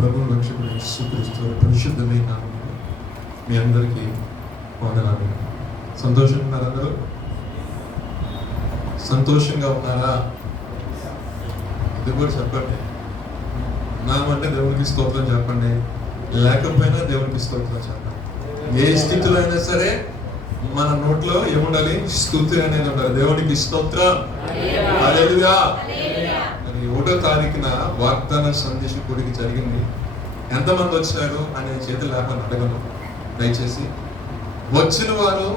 ప్రభు రక్షకుడు యేసుక్రీస్తు పరిశుద్ధమైన నామములో మీ అందరికీ వందనాలు. సంతోషంగా ఉన్నారు? అందరూ సంతోషంగా ఉన్నారా? ఇది కూడా చెప్పండి. నామంటే దేవునికి స్తోత్రం చెప్పండి, లేకపోయినా దేవునికి స్తోత్రం చెప్పండి. ఏ స్థితిలో అయినా సరే మన నోట్లో ఏముండాలి? స్తుతి అనేది ఉండాలి. దేవునికి స్తోత్రం. హల్లెలూయా. 1వ తారీఖున వాగ్దాన సందేశ కూడిక జరిగింది. ఎంతమంది వచ్చారు అనే చేతులు లేకుండా అడగను దయచేసి. వచ్చిన వారు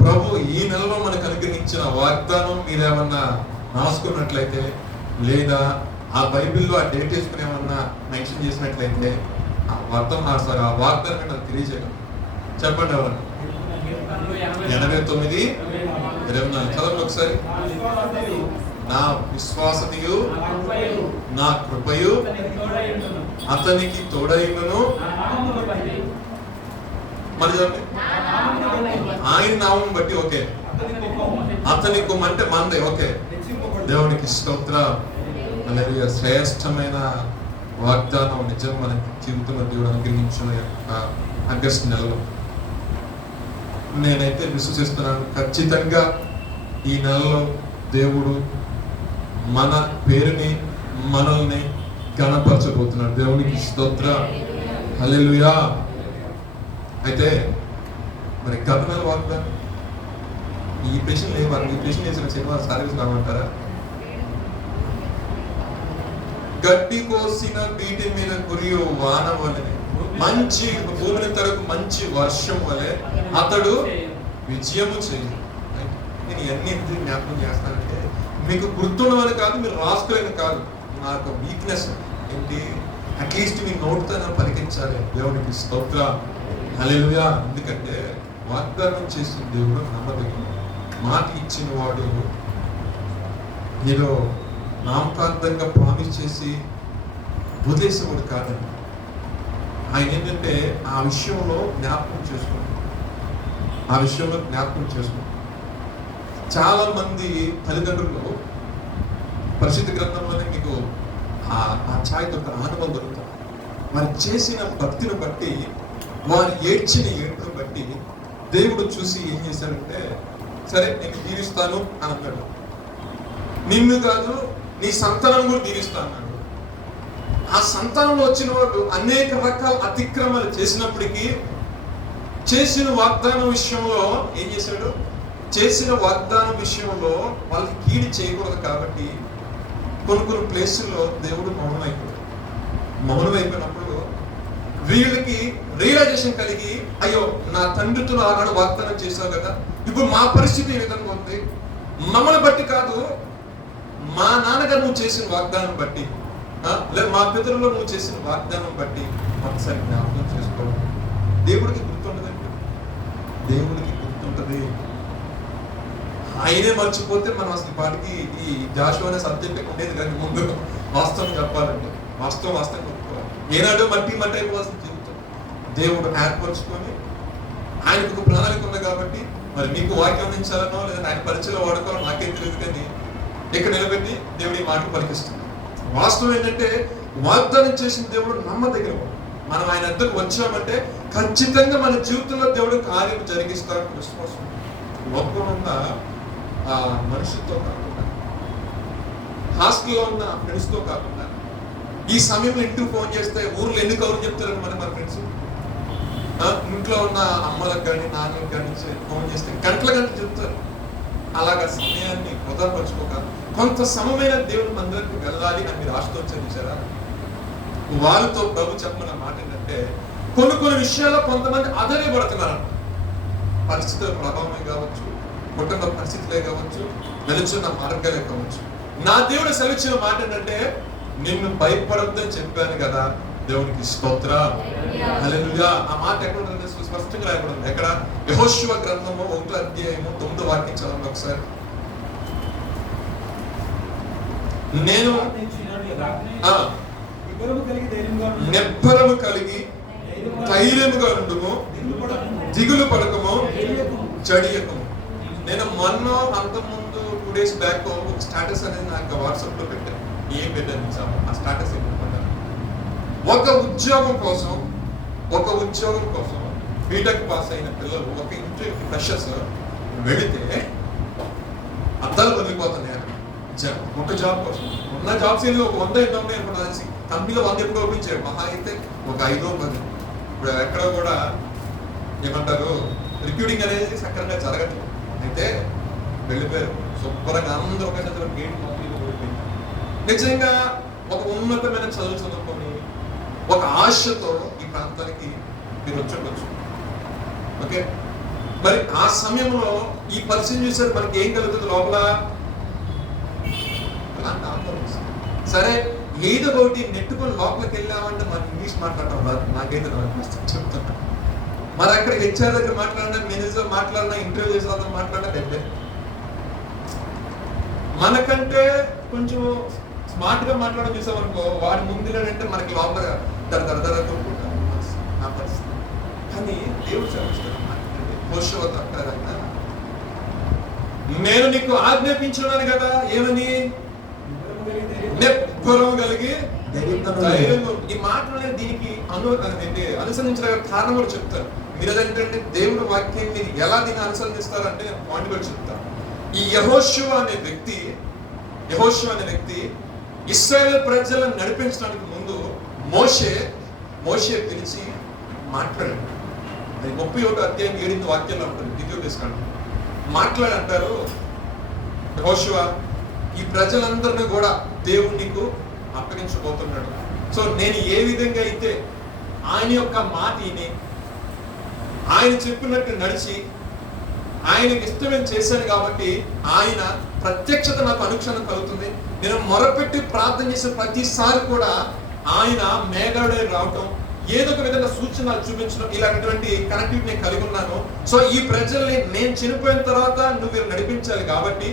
ప్రభు ఈ నెలలో మనకు అనుగ్రహించిన వాగ్దానం మీరు ఏమన్నా రాసుకున్నట్లయితే, లేదా ఆ బైబిల్లో ఆ డేట్ వేసుకుని ఏమన్నా మెన్షన్ చేసినట్లయితే ఆ వాగ్దానం నాకు తెలియజేయగలరు. చెప్పండి ఎవరన్నా. 89:24 చదవండి ఒకసారి. నా విశ్వాసతయు నా కృపయు అతనికి తోడైనను, మళ్ళీ చెప్పండి, ఆయన నామం బట్టి. ఓకే, అతని అంటే మందే. ఓకే, దేవునికి స్తోత్రం. హల్లెలూయా. శ్రేష్టమైన వాగ్దానం నిజం మన జీవితంలో దేవుడు అనుగ్రహించిన ఆగస్టు నెలలో నేనైతే విశ్వసిస్తున్నాను. ఖచ్చితంగా ఈ నెలలో దేవుడు మన పేరుని మనల్ని గణపరచబోతున్నాడు. దేవునికి స్తోత్రం. హల్లెలూయా. అయితే మరి గత వాగ్దానం ఈ పేషెంట్ లేవారు. ఈ పేషెంట్ చేసిన సినిమా సర్వీస్ కామంటారా? గడ్డి కోసిన వీటి మీద కురియు వాన వలె, మంచి భూమిని తరకు మంచి వర్షం వలె అతడు విజయము చేయు. నేను ఇవన్నీ ఎందుకు జ్ఞాపకం చేస్తానంటే, మీకు గుర్తున్నవని కాదు, మీరు రాసుకోలేని కాదు. నాకు వీక్నెస్ ఏంటి, అట్లీస్ట్ మీ నోటితో పలికించాలి. దేవునికి స్తోత్రం. హల్లెలూయా. ఎందుకంటే వాగ్దానం చేసిన దేవుడు నమ్మదగిన, మాట ఇచ్చిన వాడు ఏదో నామకార్థంగా ప్రామిస్ చేసి వదిలేసేవాడు కాదండి. ఆయన ఏంటంటే ఆ విషయంలో జ్ఞాపకం చేసుకోండి. చాలా మంది తల్లిదండ్రులు పరిశుద్ధ గ్రంథంలోనే మీకు ఆ ఛాయ్ దొరికిన అనుభవం దొరుకుతారు. వారు చేసిన భక్తిని బట్టి, వారు ఏడ్చిన ఏడును బట్టి దేవుడు చూసి ఏం చేశాడంటే, సరే నేను దీవిస్తాను అని అన్నాడు. నిన్ను కాదు, నీ సంతానం కూడా దీవిస్తా అన్నాడు. ఆ సంతానంలో వచ్చిన వాళ్ళు అనేక రకాల అతిక్రమాలు చేసినప్పటికీ, చేసిన వాగ్దానం విషయంలో ఏం చేశాడు? చేసిన వాగ్దానం విషయంలో వాళ్ళకి కీడు చేయకూడదు కాబట్టి కొన్ని ప్లేసుల్లో దేవుడు మౌనమైపోయినప్పుడు వీళ్ళకి రియలైజేషన్ కలిగి, అయ్యో నా తండ్రితో ఆనాడు వాగ్దానం చేశావు కదా, ఇప్పుడు మా పరిస్థితి ఏ విధంగా ఉంది, మమ్మల్ని బట్టి కాదు, మా నాన్నగారు నువ్వు చేసిన వాగ్దానం బట్టి, లేదా మా పితరులో నువ్వు చేసిన వాగ్దానం బట్టి ఒకసారి జ్ఞాపకం చేసుకోవడం. దేవుడికి గుర్తుంటదండి. ఆయనే మర్చిపోతే మనం అసలు పాటికి ఈ జాషువా అనే సబ్జెక్ట్ ఉండేది కానీ ముందు వాస్తవం చెప్పాలంటే వాస్తవం చెప్పుకోవాలి. ఏనాడో మట్టి అయిపోవాల్సిన జీవితం దేవుడు ఏర్పరచుకొని ఆయనకు ఒక ప్రణాళిక ఉంది కాబట్టి, మరి నీకు వాక్యం అందించాలనో లేదా ఆయన పరిచయం వాడుకోవాలో నాకేం తెలియదు, కానీ ఇక్కడ నిలబెట్టి దేవుడి మాట పలికిస్తుంది. వాస్తవం ఏంటంటే వాగ్దానం చేసిన దేవుడు నమ్మదగిన. మనం ఆయన వద్దకు వచ్చామంటే ఖచ్చితంగా మన జీవితంలో దేవుడు కార్యం జరిగిస్తాడని విశ్వాసం. లోకంలో ఉన్న మనుషులతో కాకుండా, హాస్టల్లో ఉన్న ఫ్రెండ్స్తో కాకుండా, ఈ సమయంలో ఇంటికి ఫోన్ చేస్తే ఊర్లో ఎన్ని కౌరులు చెప్తారని మన ఫ్రెండ్స్, ఇంట్లో ఉన్న అమ్మలకు కానీ నాన్నలకు కానీ ఫోన్ చేస్తే గంటలు చెప్తారు. అలాగా సమయాన్ని వృధాపరచుకోక కొంత సమయమైన దేవుని మందిరానికి వెళ్ళాలి అని మీరు ఆశతో చూసారా? వాళ్ళతో ప్రభు చెప్పిన మాట ఏంటంటే, కొన్ని విషయాల్లో కొంతమంది అధైర్యపడుతున్నారు. పరిస్థితుల ప్రభావమే కావచ్చు, కుటుంబ పరిస్థితులే కావచ్చు, వెలుచున్న మార్గాలే కావచ్చు. నా దేవుడు సెలవిచ్చిన మాట ఏంటంటే, నిన్ను భయపడొద్దని చెప్పాను కదా. దేవునికి స్తోత్రం. హల్లెలూయా. ఆ మాట ఎక్కడ స్పష్టంగా రాయబడింది. ఎక్కడ? యెహోషువ గ్రంథము 1వ అధ్యాయము 9వ వాక్యం చదవండి ఒకసారి. నేను నిబ్బరము కలిగి ధైర్యముగా ఉండుము, దిగులు పడకము, జడియకము. నేను మొన్న అంతకుముందు 2 days బ్యాక్ ఒక స్టాటస్ అనేది నాకు వాట్సాప్ లో పెట్టాను. ఏం పెట్టాను ఆ స్టాటస్ ఏంటంటే, ఒక ఉద్యోగం కోసం బీటెక్ పాస్ అయిన పిల్లలు ఒక ఇంటర్వ్యూ ఫ్రెషర్స్ వెళితే అద్దాలు పగిలిపోతున్నాయి. ఒక జాబ్ కోసం ఉన్న జాబ్స్ ఏదో ఒక 100 ఎన్నో ఉన్నాయి అనుకున్నా. కంపెనీలో 100 ఎప్పుడు ఓపెన్ చేయరు, మహా అయితే ఒక 5 10. ఇప్పుడు ఎక్కడ కూడా ఏమంటారు, రిక్రూటింగ్ అనేది సక్రమంగా జరగట్లేదు. అయితే వెళ్ళిపోయారు శుభ్రంగా అందరూ ఒక గేట్ కంపెనీలో ఓడిపోయింది. నిజంగా ఒక ఉన్నతమైన చదువు చదువుకొని ఒక ఆశతో ఈ ప్రాంతానికి మీరు వచ్చుండొచ్చు. ఓకే, మరి ఆ సమయంలో ఈ పరిస్థితి చూసారు, మనకి ఏం కలుగుతుంది లోపల? సరే ఏదో ఒకటి నెట్టుకొని లోపలికి వెళ్ళామంటే మన ఇంగ్లీష్ మాట్లాడటం రాదు, నాకైతే చెప్తాను. మరి అక్కడ హెచ్ఆర్ దగ్గర మాట్లాడినా, మేనేజర్ మాట్లాడినా, ఇంటర్వ్యూ చేసే వాళ్ళతో మాట్లాడినా డబ్బే. మనకంటే కొంచెం స్మార్ట్ గా మాట్లాడడం చూసామనుకో, వాడి ముందులేనంటే మనకి లోపల దరదరతో నా పరిస్థితి. కానీ దేవుడు చదివిస్తాడు, నేను నీకు ఆజ్ఞాపించున్నాను కదా, ఏమని? నెప్పరం కలిగి ధైర్యంగా. ఈ మాటలు దీనికి అనుసరించడానికి కారణం కూడా చెప్తారు. మీరు ఏదంటే దేవుడు వాక్యం మీరు ఎలా దీన్ని అనుసరిస్తారంటే పాయింట్ కూడా చెప్తారు. ఈ యెహోషువ అనే వ్యక్తి ఇశ్రాయేలు ప్రజలను నడిపించడానికి ముందు మోషే పిలిచి మాట్లాడాడు. 31వ అధ్యాయం 7వ వాక్యంలో ఉంటుంది, దిగువ తీసుకుంటాం. మాట్లాడంటారు, యెహోషువ ఈ ప్రజలందరినీ కూడా దేవుడు నీకు అప్పగించబోతున్నాడు. సో నేను ఏ విధంగా అయితే ఆయన యొక్క మాట విని ఆయన చెప్పినట్టు నడిచి ఆయనకి ఇష్టమేం చేశాను కాబట్టి ఆయన ప్రత్యక్షత నాకు అనుక్షణం కలుగుతుంది. నేను మొరపెట్టి ప్రార్థన చేసిన ప్రతిసారి కూడా ఆయన మేఘాడే రావటం, ఏదో ఒక విధంగా సూచనలు చూపించడం, ఇలాంటి కనెక్టివిటీ నేను కలిగి ఉన్నాను. సో ఈ ప్రజల్ని నేను చనిపోయిన తర్వాత నువ్వు నడిపించాలి కాబట్టి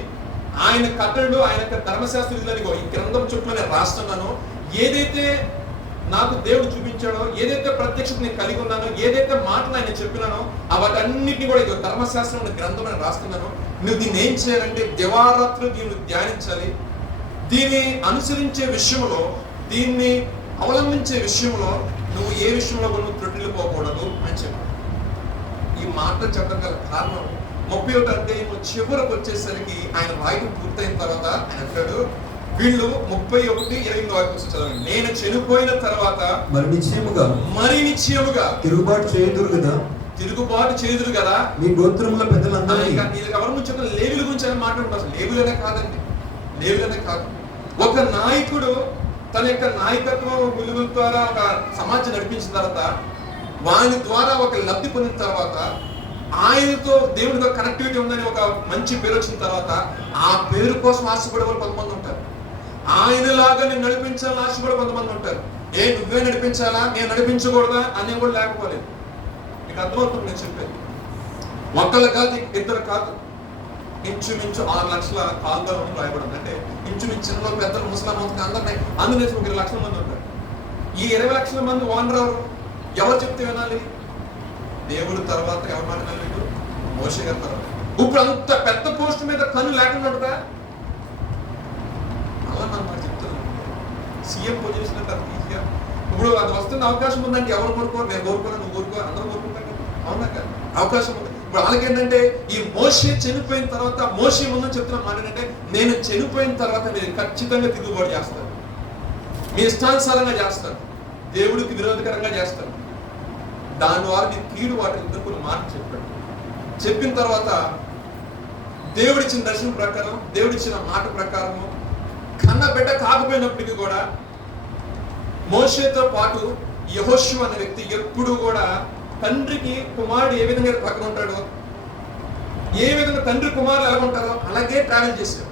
ఆయన కట్టడు, ఆయన ధర్మశాస్త్రులనిగో ఈ గ్రంథం చుట్టూ నేను రాస్తున్నాను. ఏదైతే నాకు దేవుడు చూపించాడో, ఏదైతే ప్రత్యక్షత నేను కలిగి ఉన్నానో, ఏదైతే మాటలు ఆయన చెప్పినానో అవన్నిటిని కూడా ఇక ధర్మశాస్త్రం గ్రంథం నేను రాస్తున్నాను. నువ్వు దీన్ని ఏం చేయాలంటే దివారాత్రులు దీన్ని ధ్యానించాలి. దీన్ని అనుసరించే విషయంలో, దీన్ని అవలంబించే విషయంలో నువ్వు ఏ విషయంలో నువ్వు త్రుటిల్లిపోకూడదు అని చెప్పాడు. ఈ మాటలు చెప్పడం గల కారణం 31వ అధ్యాయం చివరకు వచ్చేసరికి ఆయన వాక్యం పూర్తయిన తర్వాత ఆయన అంటాడు, వీళ్ళు 31:20 వాక్యం చదవండి. నేను చనిపోయిన తర్వాత మరి నిశ్చయముగా తిరుగుబాటు చేయుదురు కదా మీ గోత్రముల పెద్దలందరినీ. ఎవరి గురించి చెప్తాను? లేవీల గురించి అని మాట్లాడుతున్నారు. అసలు లేవీలనే కాదు. ఒక నాయకుడు తన యొక్క నాయకత్వం విలువల ద్వారా ఒక సమాజం నడిపించిన తర్వాత, వాని ద్వారా ఒక లబ్ధి పొందిన తర్వాత, ఆయనతో దేవుడితో కనెక్టివిటీ ఉందని ఒక మంచి పేరు వచ్చిన తర్వాత ఆ పేరు కోసం ఆశపడే వాళ్ళు కొంతమంది ఉంటారు. ఆయనలాగా నేను నడిపించాలని ఆశపడే కొంతమంది ఉంటారు. నువ్వే నడిపించాలా, నేను నడిపించకూడదా అనే కూడా లేకపోలేదు. మీకు అర్థమవుతుంది నేను చెప్పేది. ఒకళ్ళు కాదు, ఇద్దరు కాదు, ఇంచుమించు 6 లక్షల కాల్దలం రాయబడింది. అంటే ఇంచుమించు చిన్న పెద్దలు ముస్లాం అందరినీ అందులో 20 లక్షల మంది ఉంటారు. ఈ 20 లక్షల మంది ఓనర్ ఎవరు చెప్తే వినాలి? దేవుడు తర్వాత ఎవరు మాట్లాడలేదు? మోషే గారి తర్వాత. ఇప్పుడు అంత పెద్ద పోస్ట్ మీద కన్ను లేకుండా ఉంటుందా? అలా మనం చెప్తున్నాం. సీఎం పొజిషన్ అంటే అంత ఈజీగా ఇప్పుడు అది వస్తున్న అవకాశం ఉందంటే ఎవరు కోరుకోరు? నేను కోరుకోను, నువ్వు కోరుకో, అందరూ కోరుకుంటారు. అవునా కదా? అవకాశం ఉంది. ఇప్పుడు వాళ్ళకేంటంటే ఈ మోషే చనిపోయిన తర్వాత, మోషే ముందు చెప్తున్న మాట ఏంటంటే, నేను చనిపోయిన తర్వాత మీరు ఖచ్చితంగా తిరుగుబాటు చేస్తారు, మీ ఇష్టానుసారంగా చేస్తారు, దేవుడికి విరోధకరంగా చేస్తారు. దాని ద్వారా నీ కీడు వాటి ఇద్దరు మాట చెప్పాడు. చెప్పిన తర్వాత దేవుడిచ్చిన దర్శనం ప్రకారం, దేవుడిచ్చిన మాట ప్రకారము కన్న బిడ్డ కాకపోయినప్పటికీ కూడా మోషేతో పాటు యెహోషువ అనే వ్యక్తి ఎప్పుడు కూడా తండ్రికి కుమారుడు ఏ విధంగా పక్కన ఉంటాడో, ఏ విధంగా తండ్రి కుమారులు ఎలా ఉంటారో అలాగే ట్రావెల్ చేశాడు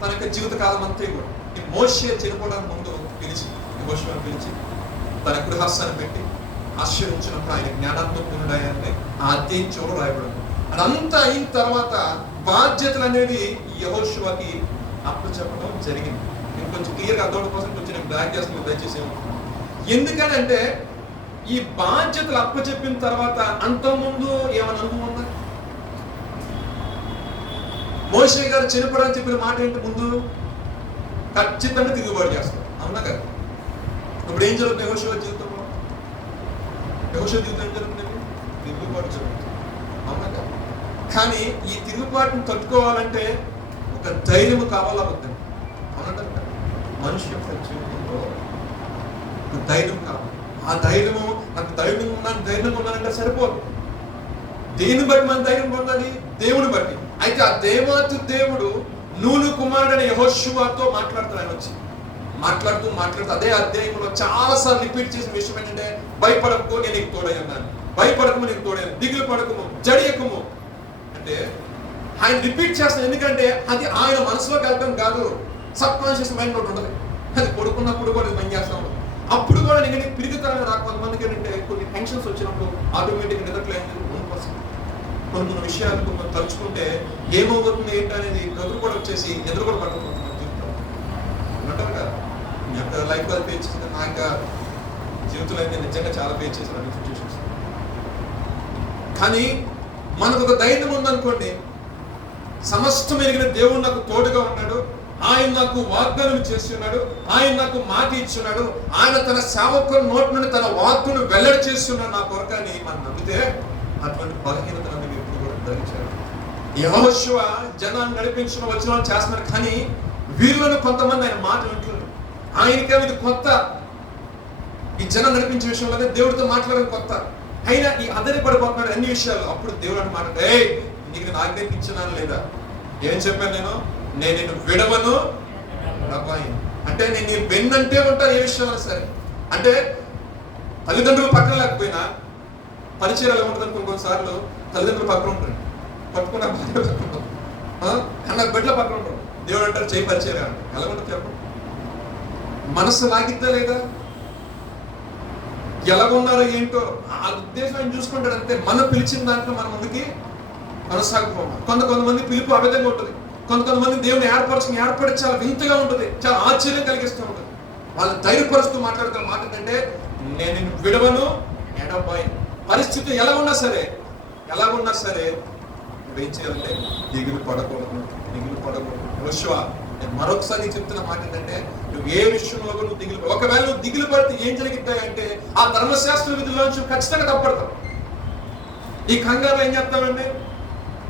తన యొక్క జీవితకాలం అంతా కూడా. ఈ మోషే చనిపోవడానికి ముందు యెహోషువను పిలిచి తన గృహస్థాన్ని పెట్టి ఆశ్రయించినప్పుడు ఆయన జ్ఞానాత్మకుడున్నాయని ఆ అధ్యాయం చివరలో రాయబడింది. అదంతా అయిన తర్వాత బాధ్యతలు అనేవి యెహోషువకి అప్పచెప్పడం జరిగింది. నేను కొంచెం క్లియర్గా అర్థం కోసం కొంచెం నేను బ్లాక్ చేస్తాను, దయచేసి. ఎందుకనంటే ఈ బాధ్యతలు అప్పచెప్పిన తర్వాత అంతకుముందు ఏమైనా అనుభవం ఉందా? మోషే గారు చనిపోవడానికి చెప్పిన మాట ఏంటి? ముందు ఖచ్చితంగా తిరుగుబాటు చేస్తారు. అవునా కదా? ఇప్పుడు ఏం జరుగుతుంది యెహోషువ జీవితంలో? యెహోషువ జీవితం ఏం జరుగుతుంది? తిరుగుబాటు జరుగుతుంది, అవునా? కానీ ఈ తిరుగుబాటును తట్టుకోవాలంటే ఒక ధైర్యం కావాలా వద్దండి, అవునంట. మనిషి యొక్క జీవితంలో ఒక ధైర్యం కావాలి. ఆ ధైర్యము, నాకు ధైర్యంగా ఉన్నానంటే సరిపోదు. దేని బట్టి మనం ధైర్యం పొందాలి? దేవుని బట్టి. అయితే ఆ దేవాతి దేవుడు నూను కుమారుడైన యెహోషువతో మాట్లాడుతాడు. ఆయన వచ్చి మాట్లాడుతూ అదే అధ్యాయంలో చాలా సార్లు రిపీట్ చేసిన విషయం ఏంటంటే, భయపడకు, నేను నీకు తోడై ఉన్నాను, భయపడకము, నీకు తోడైనా, దిగులు పడకము, జడియకము అంటే ఆయన రిపీట్ చేస్తాను. ఎందుకంటే అది ఆయన మనసులోకి వెళ్ళడం కాదు, సబ్ కాన్షియస్ మైండ్ ఒకటి ఉంటుంది. అది పడుకున్నప్పుడు కూడా పని చేస్తా ఉంటుంది. అప్పుడు కూడా నేను పిరుగుతానని రాక కొంతమందికి ఏంటంటే కొన్ని టెన్షన్స్ వచ్చినప్పుడు ఆటోమేటిక్గా నిద్రలేదు. కొన్ని విషయాలు కొన్ని తలుచుకుంటే ఏమవుతుంది ఏంటనేది ఎదురు కూడా వచ్చేసి ఎదురు కూడా పడుకుంటున్నాం జీవితం అంటారు కదా. మీ యొక్క లైఫ్ అది పే చేసింది, నా యొక్క జీవితంలో అయితే నిజంగా చాలా పే చేశాను అన్ని సిచ్యువేషన్స్. కానీ మనకు ఒక ధైర్యం ఉందనుకోండి, సమస్తం ఎరిగిన దేవుడు నాకు తోడుగా ఉన్నాడు, ఆయన నాకు వాగ్దానం చేస్తున్నాడు, ఆయన నాకు మాట ఇచ్చున్నాడు, ఆయన తన సేవకుల నోటి నుండి తన వాక్కును వెల్లడి చేస్తున్నాడు నా కొరకని మనం నమ్మితే అటువంటి బలహీనత నన్ను ఎప్పుడు కూడా ధరించాడు. యెహోషువ జనాన్ని నడిపించడం వచ్చిన వాళ్ళు చేస్తున్నారు, కానీ వీళ్ళను కొంతమంది ఆయన మాట వింటున్నారు. ఆయనకేమో ఇది కొత్త, ఈ జనం నడిపించే విషయంలోనే దేవుడితో మాట్లాడడం కొత్త. అయినా ఈ అదరి పడిపోతున్నాడు అన్ని విషయాలు. అప్పుడు దేవుడు అన్నమాట, నీకు నాకు ఆజ్ఞాపించినాను లేదా? ఏం చెప్పాను నేను నిన్ను విడవను అబ్బాయి అంటే నేను నీ వెన్నంటే ఉంటాను ఏ విషయంలో సరే. అంటే తల్లిదండ్రులు పక్కన లేకపోయినా పరిచయాలు ఎలా ఉంటుంది అనుకుని కొన్నిసార్లు తల్లిదండ్రులు పక్కన ఉంటారు, పట్టుకున్న కన్నా బిడ్డల పక్కన ఉంటారు. దేవుడు అంటారు చేయి పరిచయం ఎలా ఉంటుంది చెప్పండి? మనసు లాగిద్దా లేదా? ఎలాగున్నారో ఏంటో ఆ ఉద్దేశం ఆయన చూసుకుంటాడు అంతే. మనం పిలిచిన దాంట్లో మన ముందుకి కొనసాగిపోవాలి. కొంతమంది పిలుపు ఆ విధంగా ఉంటుంది, కొంతమంది దేవుని ఏర్పడి చాలా వింతగా ఉంటుంది, చాలా ఆశ్చర్యం కలిగిస్తూ ఉంటుంది. వాళ్ళు ధైర్యపరుస్తూ మాట్లాడుతున్న మాట ఏంటంటే, నేను నిన్ను విడవను ఎడబాయి. పరిస్థితి ఎలా ఉన్నా సరే ఏం చేయాలంటే దిగులు పడకూడదు. యెహోషువ నేను మరొకసారి చెప్తున్న మాట ఏంటంటే, నువ్వు ఏ విషయంలో నువ్వు దిగులు, ఒకవేళ నువ్వు దిగులు పడితే ఏం జరుగుతాయంటే ఆ ధర్మశాస్త్ర విధుల్లో నుంచి ఖచ్చితంగా తప్పడతావు. ఈ కంగారు ఏం చెప్తామండి,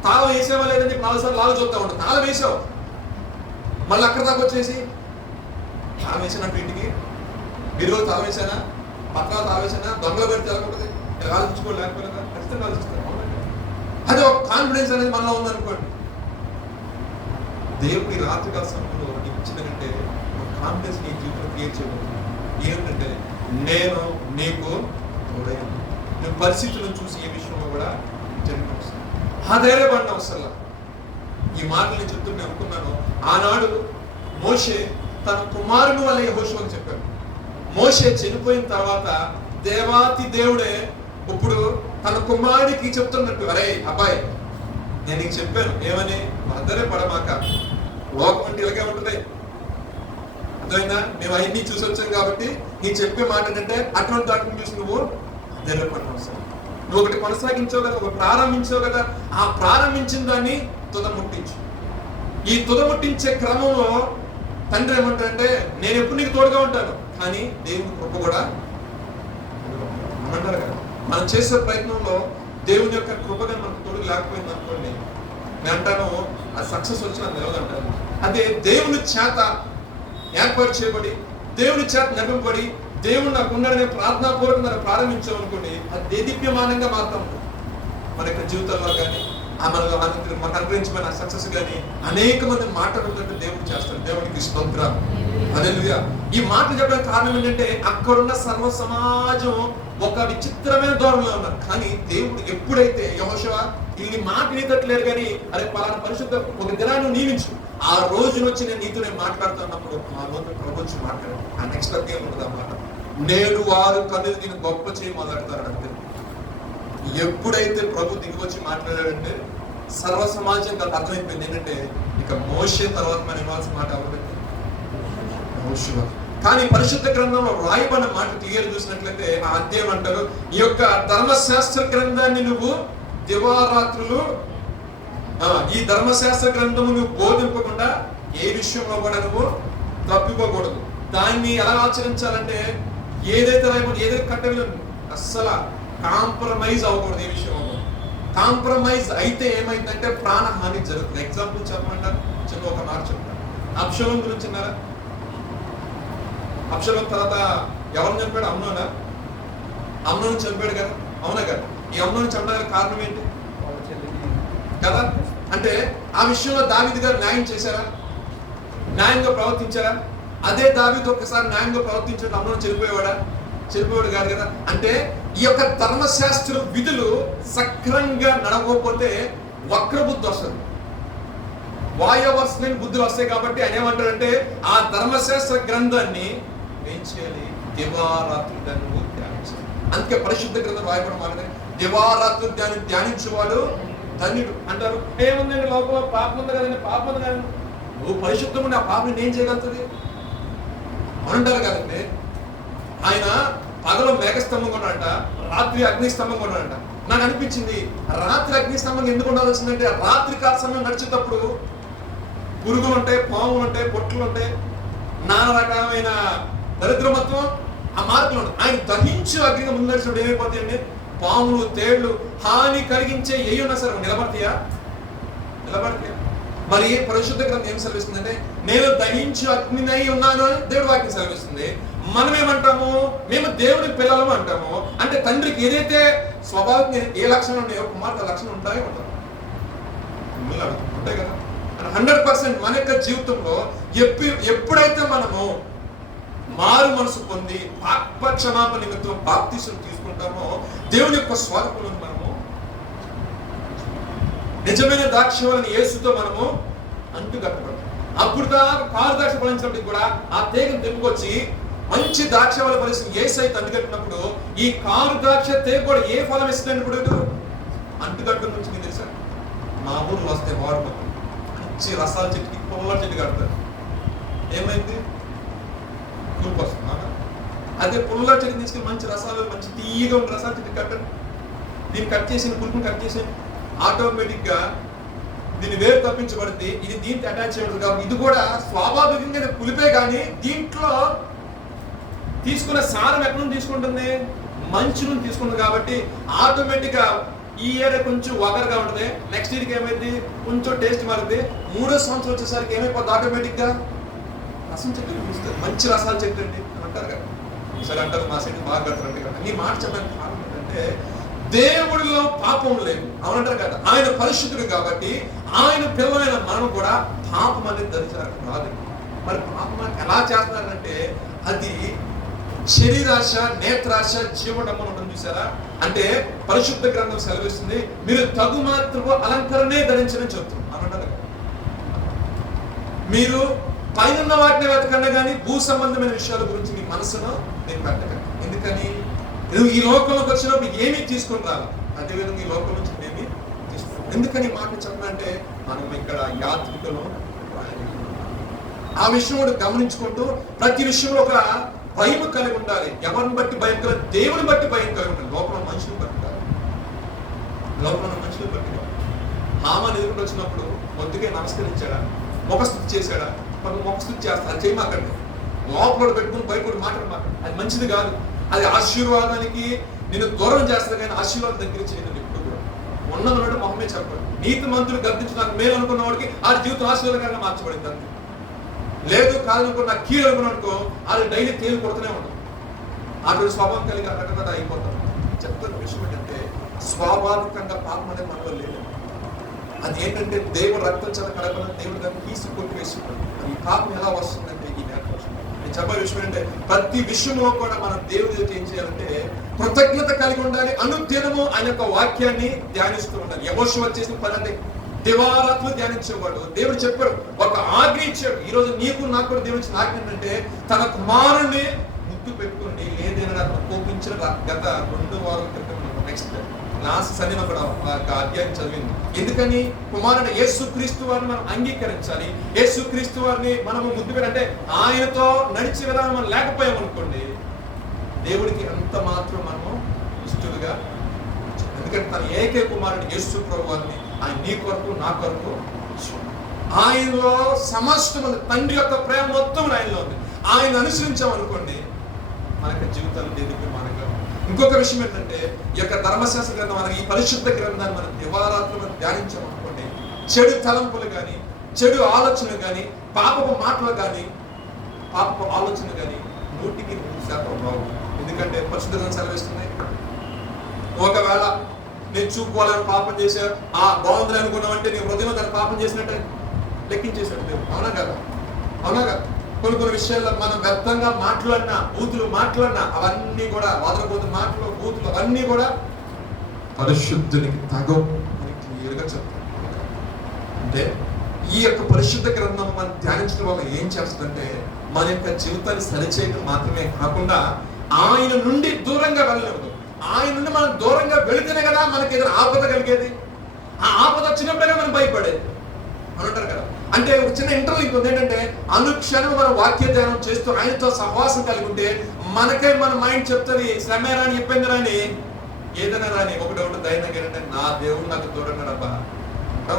తాళం వేసేవా లేదని 4 సార్లు లాగు చూస్తా ఉంటాం. తాళం వేసావు, మళ్ళీ అక్కడ దాకా వచ్చేసి తాళం వేసానంటూ ఇంటికి మీరు తాళం వేసానా, పత్రాలు తాళం వేసానా, దొంగలు పెడితే ఎలాగుంటుంది, ఆలోచించుకోవాలి, లేకపోతే ఖచ్చితంగా ఆలోచిస్తాను. అది ఒక కాన్ఫిడెన్స్ అనేది మనలో ఉందనుకోండి. దేవుడి రాత్రికాల సమయంలో నీకు ఇచ్చిందంటే ఒక కాన్ఫిడెన్స్ నీ జీవితంలో క్రియేట్ చేయబోతుంది. ఏంటంటే నేను నీకు తోడైనా, నువ్వు పరిస్థితులను చూసి ఏ విషయంలో కూడా జరిగిన ఆ ధైర్యపడిన అవసరంలా. ఈ మాటలు నేను చెప్తుంటే అనుకున్నాను, ఆనాడు మోషే తన కుమారుని వల్ల యెహోషువ అని చెప్పాడు. మోషే చనిపోయిన తర్వాత దేవాతి దేవుడే ఇప్పుడు తన కుమారుడికి చెప్తున్నట్టు, అరే అబ్బాయి నేను నీకు చెప్పాను ఏమని, అద్దరే పడమాక, లోకం అంటే ఇలాగే ఉంటుంది, అర్థమైందా? మేము అవన్నీ చూసి వచ్చాం కాబట్టి నీ చెప్పే మాట ఏంటంటే అటువంటి దాటిని చూసి నువ్వు ధైర్యపడిన అవసరం. నువ్వు ఒకటి కొనసాగించావు కదా, ఒకటి ప్రారంభించావు కదా, ఆ ప్రారంభించిన దాన్ని తుదముట్టించు. ఈ తుదముట్టించే క్రమంలో తండ్రి ఏమంటారంటే, నేను ఎప్పుడు నీకు తోడుగా ఉంటాను, కానీ దేవుని కృప కూడా అంటారు కదా. మనం చేసే ప్రయత్నంలో దేవుని యొక్క కృపగా మనకు తోడు లేకపోయింది అనుకోండి, నేను అంటాను అది సక్సెస్ వచ్చిన నిలవదంటాను. అదే దేవుని చేత ఏర్పాటు చేయబడి, దేవుని చేత నడిపబడి, దేవుడు నాకు ఉన్నాడనే ప్రార్థనాపూర్వకంగా ప్రారంభించాం అనుకోండి, అది దేదీప్యమానంగా మారుతాం. మన యొక్క జీవితంలో కానీ మనకు అనుగ్రహించబడిన సక్సెస్ కానీ అనేక మంది మాట్లాడుతుంటే దేవుడు చేస్తాడు. దేవుడికి స్తోత్రం, హల్లెలూయా. ఈ మాటలు చెప్పడానికి కారణం ఏంటంటే అక్కడున్న సర్వ సమాజం ఒక విచిత్రమైన ధోరణిలో ఉన్నారు. కానీ దేవుడు ఎప్పుడైతే యెహోషువ ఇన్ని మాట నీతట్లేరు కానీ అరే పలానా పరిశుద్ధ ఒక దినాన్ని నియమించు, ఆ రోజు వచ్చి నేను నీతో మాట్లాడుతున్నప్పుడు ఆ రోజు ప్రభుత్వం మాట్లాడు, ఆ నెక్స్ట్ అధ్యాయం ఉంటుంది అన్నమాట. నేడు వారు కన్నులు దీన్ని గొప్ప చేయి మొదలెడతారు అంటే, ఎప్పుడైతే ప్రభు దిగి వచ్చి మాట్లాడాడంటే సర్వ సమాజం అర్థమైపోయింది ఏంటంటే ఇక మోషే తర్వాత మనం ఇవ్వాల్సిన మాట ఎవరంటే యెహోషువ. కానీ పరిశుద్ధ గ్రంథంలో రాయబడిన మాట క్లియర్ చూసినట్లయితే ఆ అధ్యాయం అంటారు, ఈ యొక్క ధర్మశాస్త్ర గ్రంథాన్ని నువ్వు దివారాత్రులు, ఈ ధర్మశాస్త్ర గ్రంథము నువ్వు బోధింపకుండా ఏ విషయంలో కూడా నువ్వు తప్పిపోకూడదు. దాన్ని ఎలా ఆచరించాలంటే ఏదైతే కట్టవిలో అస్సలు కాంప్రమైజ్ అవ్వకూడదు. ఏ విషయంలో కాంప్రమైజ్ అయితే ఏమైందంటే ప్రాణహాని జరుగుతుంది. ఎగ్జాంపుల్ చెప్పమంటారు, చిన్న ఒక మాట చెప్తాను. అబ్షలోం గురించి విన్నారా? అబ్షలోం తర్వాత ఎవరిని చంపాడు? అమ్నోనా? అమ్నోను చంపాడు కదా, అవునా కదా? ఈ అమ్నోను చంపడానికి కారణం ఏంటి కదా? అంటే ఆ విషయంలో దావీదు గారు న్యాయం చేశారా? న్యాయంగా ప్రవర్తించారా? అదే దావీదు ఒక్కసారి న్యాయంగా ప్రవర్తించాడు, అమ్నోను చెడిపోయాడు కాదు కదా. అంటే ఈ యొక్క ధర్మశాస్త్ర విధులు సక్రంగా నడవకపోతే వక్రబుద్ధి వస్తుంది, వాయవర్సలేని బుద్ధులు వస్తాయి. కాబట్టి ఆయన ఏమంటాడంటే ఆ ధర్మశాస్త్ర గ్రంథాన్ని ఏం చేయాలి? దివారాత్రులు దాన్ని ధ్యానించాలి. అందుకే పరిశుద్ధ గ్రంథం రాయబడి మాట్లాడే దివారాత్రులు దాన్ని ధ్యానించేవాడు ధన్యుడు అంటారు. ఏముందండి లోపల పాపం ఉంది కదండి, పాపం ఉంది కదండి. నువ్వు పరిశుద్ధం ఉండి ఆ పాపని ఏం చేయగలుగుతుంది అంటారు కదండి. ఆయన పగలు మేఘస్తంభం కొన్నాడంట, రాత్రి అగ్నిస్తంభం కొన్నాడంట. నాకు అనిపించింది రాత్రి అగ్నిస్తంభం ఎందుకు ఉండాల్సిందంటే రాత్రి కాల సమయం నడిచేటప్పుడు పురుగులు ఉంటాయి, పాములు ఉంటాయి, పొట్లు ఉంటాయి, నానా రకమైన దరిద్రమత్వం ఆ మార్గంలో ఉంటాయి. ఆయన దహించి అగ్నిగా ముందు నడిచినప్పుడు ఏమైపోతాయండి? పాములు, తేళ్లు, హాని కలిగించే ఏయున్నా సరే నిలబడతాయా? మరి పరిశుద్ధ గ్రంథం ఏం సెలవిస్తుందంటే నేను దహించి అగ్నినై ఉన్నాను అని దేవుడి వాక్యం సెలవిస్తుంది. మనం ఏమంటాము? మేము దేవుని పిల్లలము అంటాము. అంటే తండ్రికి ఏదైతే స్వభావం ఏ లక్షణాలు ఉన్నాయో కుమార్తె లక్షణం ఉంటాయి ఉంటాయి కదా. 100% మన యొక్క జీవితంలో ఎప్పుడైతే మనము మారు మనసు పొంది పాపక్షమాపణ నిమిత్తం బాప్తిసం తీసుకుంటామో దేవుని యొక్క స్వరూపంలో మనము నిజమైన ద్రాక్షవల్లిని యేసుతో మనము అంటుకట్టబడతాం. అప్పుడు కారు ద్రాక్ష ఫలించినప్పటికి కూడా ఆ తీగను తెంపుకొచ్చి మంచి ద్రాక్షవల్లి ఫలిస్తుంది యేసైతే అంటుకట్టినప్పుడు ఈ కారు ద్రాక్ష తీగ కూడా ఏ ఫలం ఇస్తున్నప్పుడు అంటుకట్టు నుంచి మీకు తెలుసా? మా ఊర్లో వస్తే వారు మంచి రసాల చెట్టుకి పుల్ల చెట్టు కడతారు. ఏమైంది? పులుపు వస్తుంది. అదే పుల్ల చెట్టు తీసుకెళ్ళి మంచి రసాలు, మంచి తీయగా ఉన్న రసాల చెట్టు కట్టండి. దీన్ని కట్ చేసి పులుపుని కట్ చేసి ఆటోమేటిక్ గా దీన్ని వేరు తప్పించబడింది. ఇది దీంతో అటాచ్ చేయడం కాబట్టి ఇది కూడా స్వాభావికంగా పులిపే, కానీ దీంట్లో తీసుకున్న సారం ఎక్కడ నుండి తీసుకుంటుంది? మంచి నుండి తీసుకుంటుంది. కాబట్టి ఆటోమేటిక్ గా ఈ ఏరియా కొంచెం వగరగా ఉంటుంది, నెక్స్ట్ ఇయర్కి ఏమైంది? కొంచెం టేస్ట్ మారుతుంది. 3వ సంవత్సరం వచ్చేసరికి ఏమైపోతుంది? ఆటోమేటిక్ గా రసం చెట్టు చూస్తుంది. మంచి రసాలు చెట్టు అండి అంటారు కదా. సరే అంటారు మా సైడ్ బాగా కడతారంటే కదా. నీ మాట చెప్పడానికి కారణం ఏంటంటే దేవుడిలో పాపం లేదు అవునంటారు కదా. ఆయన పరిశుద్ధుడు కాబట్టి ఆయన పిల్లలైన మనం కూడా పాపం అనేది ధరించారు రాదు. మరి పాపం ఎలా చేస్తున్నారంటే అది శరీరాశ, నేత్రాశ, జీవడమ్మని ఉంటుంది చూసారా. అంటే పరిశుద్ధ గ్రంథం సెలవిస్తుంది మీరు తగు మాత్రము అలంకరణే ధరించని చెప్తుంది అనంటారు. మీరు పైన వాటిని వెతకండి కానీ భూ సంబంధమైన విషయాల గురించి మీ మనసును నేను పెట్టకండి. ఎందుకని? నువ్వు ఈ లోకంలోకి వచ్చినప్పుడు ఏమీ తీసుకుని రాలి, అదేవిధంగా ఈ లోకం నుంచి ఏమీ తీసుకుని. ఎందుకని మాట చెప్పాలంటే మనం ఇక్కడ యాత్రికులు ఆ విషయం కూడా గమనించుకుంటూ ప్రతి విషయంలో ఒక భయం కలిగి ఉండాలి. ఎవరిని బట్టి భయం కలిగి? దేవుని బట్టి భయం కలిగి ఉండాలి. లోపల మనుషులు బట్టి కాదు, లోపల మనుషులు బట్టి కాదు. హామాను ఎదురుకుంటూ వచ్చినప్పుడు మొద్దుగా నమస్కరించాడా? ముఖస్థుతి చేశాడా? ముఖస్థుతి చేస్తా అది చేయమాకండి. లోపల పెట్టుకుని బయట కూడా మాట్లాడమాక, అది మంచిది కాదు. అది ఆశీర్వాదానికి నేను దూరం చేస్తాను కానీ ఆశీర్వాదం దగ్గర చేయను. ఇప్పుడు కూడా ఉన్నదన్నట్టు మొహమే చెప్పాడు. నీతి మంత్రులు గర్దించి నాకు మేలు అనుకున్న వాడికి ఆ జీవితం ఆశీర్వాదకరంగా మార్చబడింది అంతే. లేదు కాదనుకో నాకు కీడు అనుకున్నానుకో అది డైలీ తేలి కొడుతూనే ఉంటాం. అటువంటి స్వభావం కలిగి అక్కడ అయిపోతాం. చెప్తున్న విషయం ఏంటంటే స్వాభావికంగా పాపం అనేది మనలో లేదు. అది ఏంటంటే దేవుడు రక్తం చేత కడగలని దేవుడు దాన్ని తీసి కొట్టివేసుకుంటాడు. ఈ పాపం ఎలా వస్తుందంటే ఈ నేర్పడం. నేను చెప్పే విషయం ఏంటంటే ప్రతి విషయంలో కూడా మనం దేవుడికి ఏం చేయాలంటే కృతజ్ఞత కలిగి ఉండాలి. అనుదినము ఆయన యొక్క వాక్యాన్ని ధ్యానిస్తూ ఉండాలి. యెహోషువ చేసిన పని అంటే దివారాత్రులు ధ్యానించేవాడు. దేవుడు చెప్పాడు, ఒక ఆజ్ఞ ఇచ్చాడు. ఈ రోజు నీకు నాకు కూడా దేవుడు ఇచ్చిన ఆజ్ఞ ఏంటంటే తన కుమారుని ముద్దు పెట్టుకోండి లేదైనా కోపించిన గత 2 వారాల క్రితం నెక్స్ట్ లాస్ట్ సండే కూడా అధ్యాయం చదివింది. ఎందుకని? కుమారుడు యేసుక్రీస్తు వారిని మనం అంగీకరించాలి. యేసుక్రీస్తు వారిని మనము ముద్దు పెట్టంటే ఆయనతో నడిచి విధానం మనం లేకపోయామనుకోండి దేవుడికి అంత మాత్రం మనము ఇష్టలుగా. ఎందుకంటే తన ఏకైక కుమారుడు యేసు ప్రభు వారిని ఆయన నీ కొరకు నా కొరకు ఆయనలో సమస్తం తండ్రి యొక్క ప్రేమ మొత్తం ఆయనలో ఉంది. ఆయన అనుసరించామనుకోండి మన యొక్క జీవితాలు దేవుడికి మనకు. ఇంకొక విషయం ఏంటంటే ఈ యొక్క ధర్మశాస్త్ర గ్రంథం మనకి ఈ పరిశుద్ధ గ్రంథాన్ని మనం దివారాత్రులు మనం ధ్యానించామనుకోండి, చెడు తలంపులు కానీ, చెడు ఆలోచనలు కానీ, పాపపు మాటలు కానీ, పాపపు ఆలోచనలు కానీ 100% రావు. ఎందుకంటే పరిశుద్ధ గ్రంథం సెలవిస్తుంది. ఒకవేళ నేను చూపుకోవాలని పాపం చేసా, బాగుందని అనుకున్నామంటే నీ హృదయంలో దాన్ని పాపం చేసినట్టే లెక్కించేశాడు దేవుడు. అవునా కదా? అవునా కదా? కొన్ని విషయాల్లో మనం వ్యర్థంగా మాట్లాడినా, బూతులు మాట్లాడినా అవన్నీ కూడా వాదనబోతున్న మాటలు, బూతులు అవన్నీ కూడా పరిశుద్ధునికి తగవు అని క్లియర్గా చెప్తాను. అంటే ఈ యొక్క పరిశుద్ధ గ్రంథం మనం ధ్యానించడం వల్ల ఏం చేస్తుందంటే మన యొక్క జీవితాన్ని సరిచేయడం మాత్రమే కాకుండా ఆయన నుండి దూరంగా వెళ్ళలేదు. ఆయన నుండి మనం దూరంగా వెళితేనే కదా మనకి ఏదైనా ఆపద కలిగేది. ఆ ఆపద వచ్చినప్పుడే మనం భయపడేది అని అంటారు కదా. అంటే ఒక చిన్న ఇంటర్వ్యూ ఉంది ఏంటంటే, అనుక్షణం మనం వాక్య ధ్యానం చేస్తూ ఆయనతో సహవాసం కలిగి ఉంటే మనకే మన మైండ్ చెప్తుంది, శ్రమే రాని ఇబ్బంది రాని ఏదైనా రాని ఒకటి ధైర్యంగా ఏంటంటే నా దేవుడు నాకు తోడున్నాడబ్బా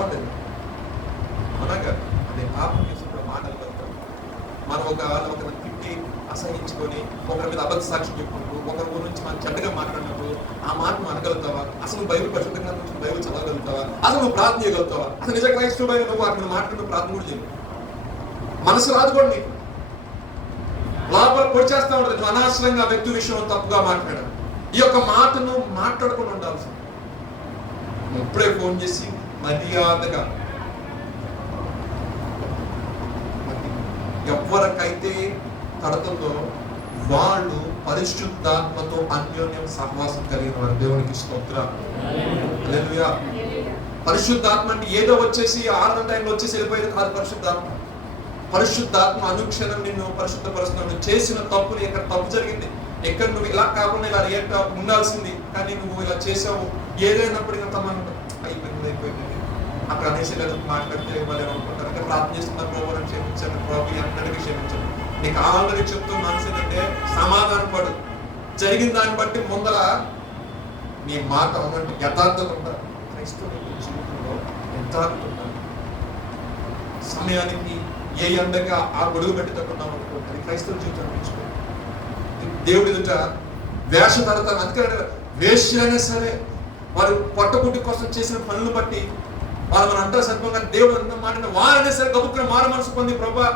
ఉంటుంది. అవునాగా? అదే పాపం చేసినప్పుడు మాటలు వెళ్తాం. మనం ఒక తిట్టి అసహించుకొని ఒకరి మీద అబద్ధ సాక్ష్యం చెప్పుకుంటూ ఒకరి గురించి మనం చెడ్డగా మాట్లాడినప్పుడు ఆ మాట అనగలుగుతావా? అసలు నువ్వు బైబిల్ పరిశుద్ధంగా నుంచి బైబిల్ చదవగలుగుతావా? అసలు నువ్వు ప్రార్థన చేయగలుగుతావా? అసలు నిజ క్రైస్తవుడు నువ్వు అక్కడ మాట్లాడిన ప్రార్థన కూడా చేయవు. మనసు రాదు కూడా నీకు, లోపల పొడిచేస్తా ఉంటుంది. నువ్వు అనవసరంగా వ్యక్తి విషయం తప్పుగా మాట్లాడావు. ఈ యొక్క మాటను మాట్లాడకుండా ఉండాల్సింది. ఇప్పుడే ఫోన్ చేసి మర్యాదగా ఎవరికైతే కడతంలో వాళ్ళు పరిశుద్ధాత్మతో అన్యోన్యం సహవాసం కలిగిన వారు. దేవునికి స్తోత్రం. హల్లెలూయా. పరిశుద్ధాత్మ అంటే ఏదో వచ్చేసి 6 టైంలో వచ్చేసి వెళ్ళిపోయేది కాదు. పరిశుద్ధాత్మ అనుక్షణం నిన్ను పరిశుద్ధపరుస్తున్నాడు. నువ్వు చేసిన తప్పులు, ఎక్కడ తప్పు జరిగింది, ఎక్కడ నువ్వు ఇలా కాకుండా ఇలా రియాక్ట్ ఉండాల్సింది, కానీ నువ్వు ఇలా చేసావు, ఏదైనప్పుడు ఇంకా తమ అయిపోయింది అక్కడ అనేసి లేదు మాట్లాడితే వాళ్ళు అనుకుంటారు. అంటే ప్రార్థన చేస్తున్న ప్రభు క్షమించండి, ప్రభు అన్నటికీ క్షమించండి. నీకు ఆల్రెడీ చెప్తున్న మనసు ఏంటంటే సమాధానం పడు. జరిగిన దాన్ని బట్టి ముందర నీ మాట ఉన్నట్టు యథార్థత ఉండాలి. క్రైస్తవ జీవితంలో యథార్థత ఉండాలి. సమయానికి ఏ ఎండగా ఆ గొడుగు పెట్టుకున్నాం అనుకోండి, అది క్రైస్తవ జీవితం నేర్చుకోండి. దేవుడి ఎదుట వేషధరతను అందుకని వేష్యైనా సరే వారు పొట్టగుడ్డి కోసం చేసిన పనులు బట్టి వాళ్ళు మనం అంటారు సత్వంగా దేవుడు అంత మాట వారైనా సరే గబుక్కున మారు మనసు పొంది ప్రభా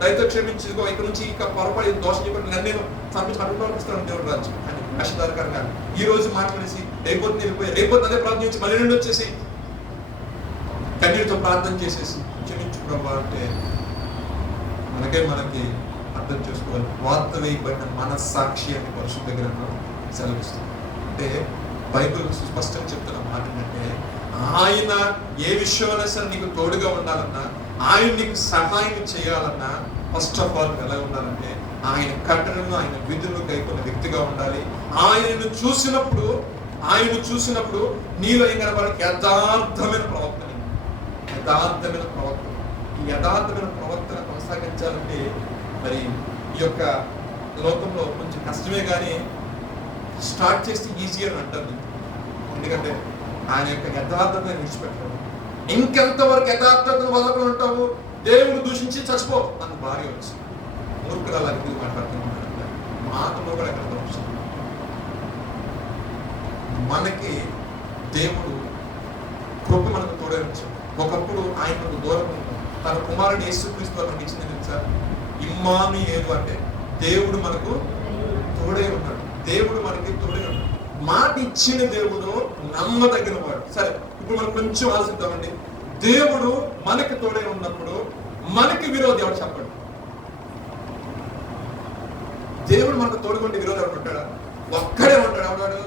దయతో క్షమించుకో, ఇక్కడ నుంచి ఇక పొరపాటు దోషం చెప్పి నన్ను చంపించి అడుగుతాను దేవుడు రాజ్యం అని వేషధారకరంగా ఈ రోజు మాట్లాడేసి రేపొద్దు వెళ్ళిపోయి రేపొద్దు అదే ప్రార్థన చేసి మళ్ళీ నుండి వచ్చేసి కన్నీటితో ప్రార్థన చేసేసి క్షమించు ప్రభా అంటే మనకి అర్థం చేసుకోవాలి. వార్త వేయబడిన మనస్సాక్షి అని పరిశుద్ధ గ్రంథం సెలవిస్తుంది. అంటే బైబిల్ స్పష్టంగా చెప్తున్న మాట ఏంటంటే ఆయన ఏ విషయంలో సరే నీకు తోడుగా ఉండాలన్నా, ఆయన నీకు సహాయం చేయాలన్నా ఫస్ట్ ఆఫ్ ఆల్ ఎలా ఉండాలంటే ఆయన కట్టడను ఆయన విధులను గైకొన్న వ్యక్తిగా ఉండాలి. ఆయనను చూసినప్పుడు నీలో ఏం కనబడాలి? యథార్థమైన ప్రవర్తన. ఈ యథార్థమైన ప్రవర్తన కొనసాగించాలంటే మరి ఈ యొక్క లోకంలో కొంచెం కష్టమే, కానీ స్టార్ట్ చేస్తే ఈజీ అని అంటారు. ఎందుకంటే ఆయన యొక్క యథార్థతను విడిచిపెట్టాడు. ఇంకెంతవరకు యథార్థతను వదలకుండా ఉంటావు? దేవుడు దూషించి చచ్చిపో అన్న భార్య వచ్చి మూర్ఖురాలు అది మాట్లాడుతున్నాడు. మాటలో కూడా ఎక్కడ వచ్చింది. మనకి దేవుడు కృప మనకు తోడే వచ్చాడు. ఒకప్పుడు ఆయన మనకు దూరం ఉన్నాడు. తన కుమారుడు యేసుక్రీస్తు మనకి ఇచ్చింది తెలుసా? ఇమ్మానుయేలు అంటే దేవుడు మనకు తోడే ఉన్నాడు. దేవుడు మనకి తోడే ఉన్నాడు. మాట ఇచ్చిన దేవుడు నమ్మదగిన వాడు. సరే, ఇప్పుడు మనం కొంచెం ఆలోచిద్దామండి. దేవుడు మనకి తోడే ఉన్నప్పుడు మనకి విరోధి ఎవరు చెప్పండి? దేవుడు మనకు తోడుకుంటే విరోధి ఎవరు ఉంటాడా? ఒక్కడే ఉంటాడు. ఎవడాడు?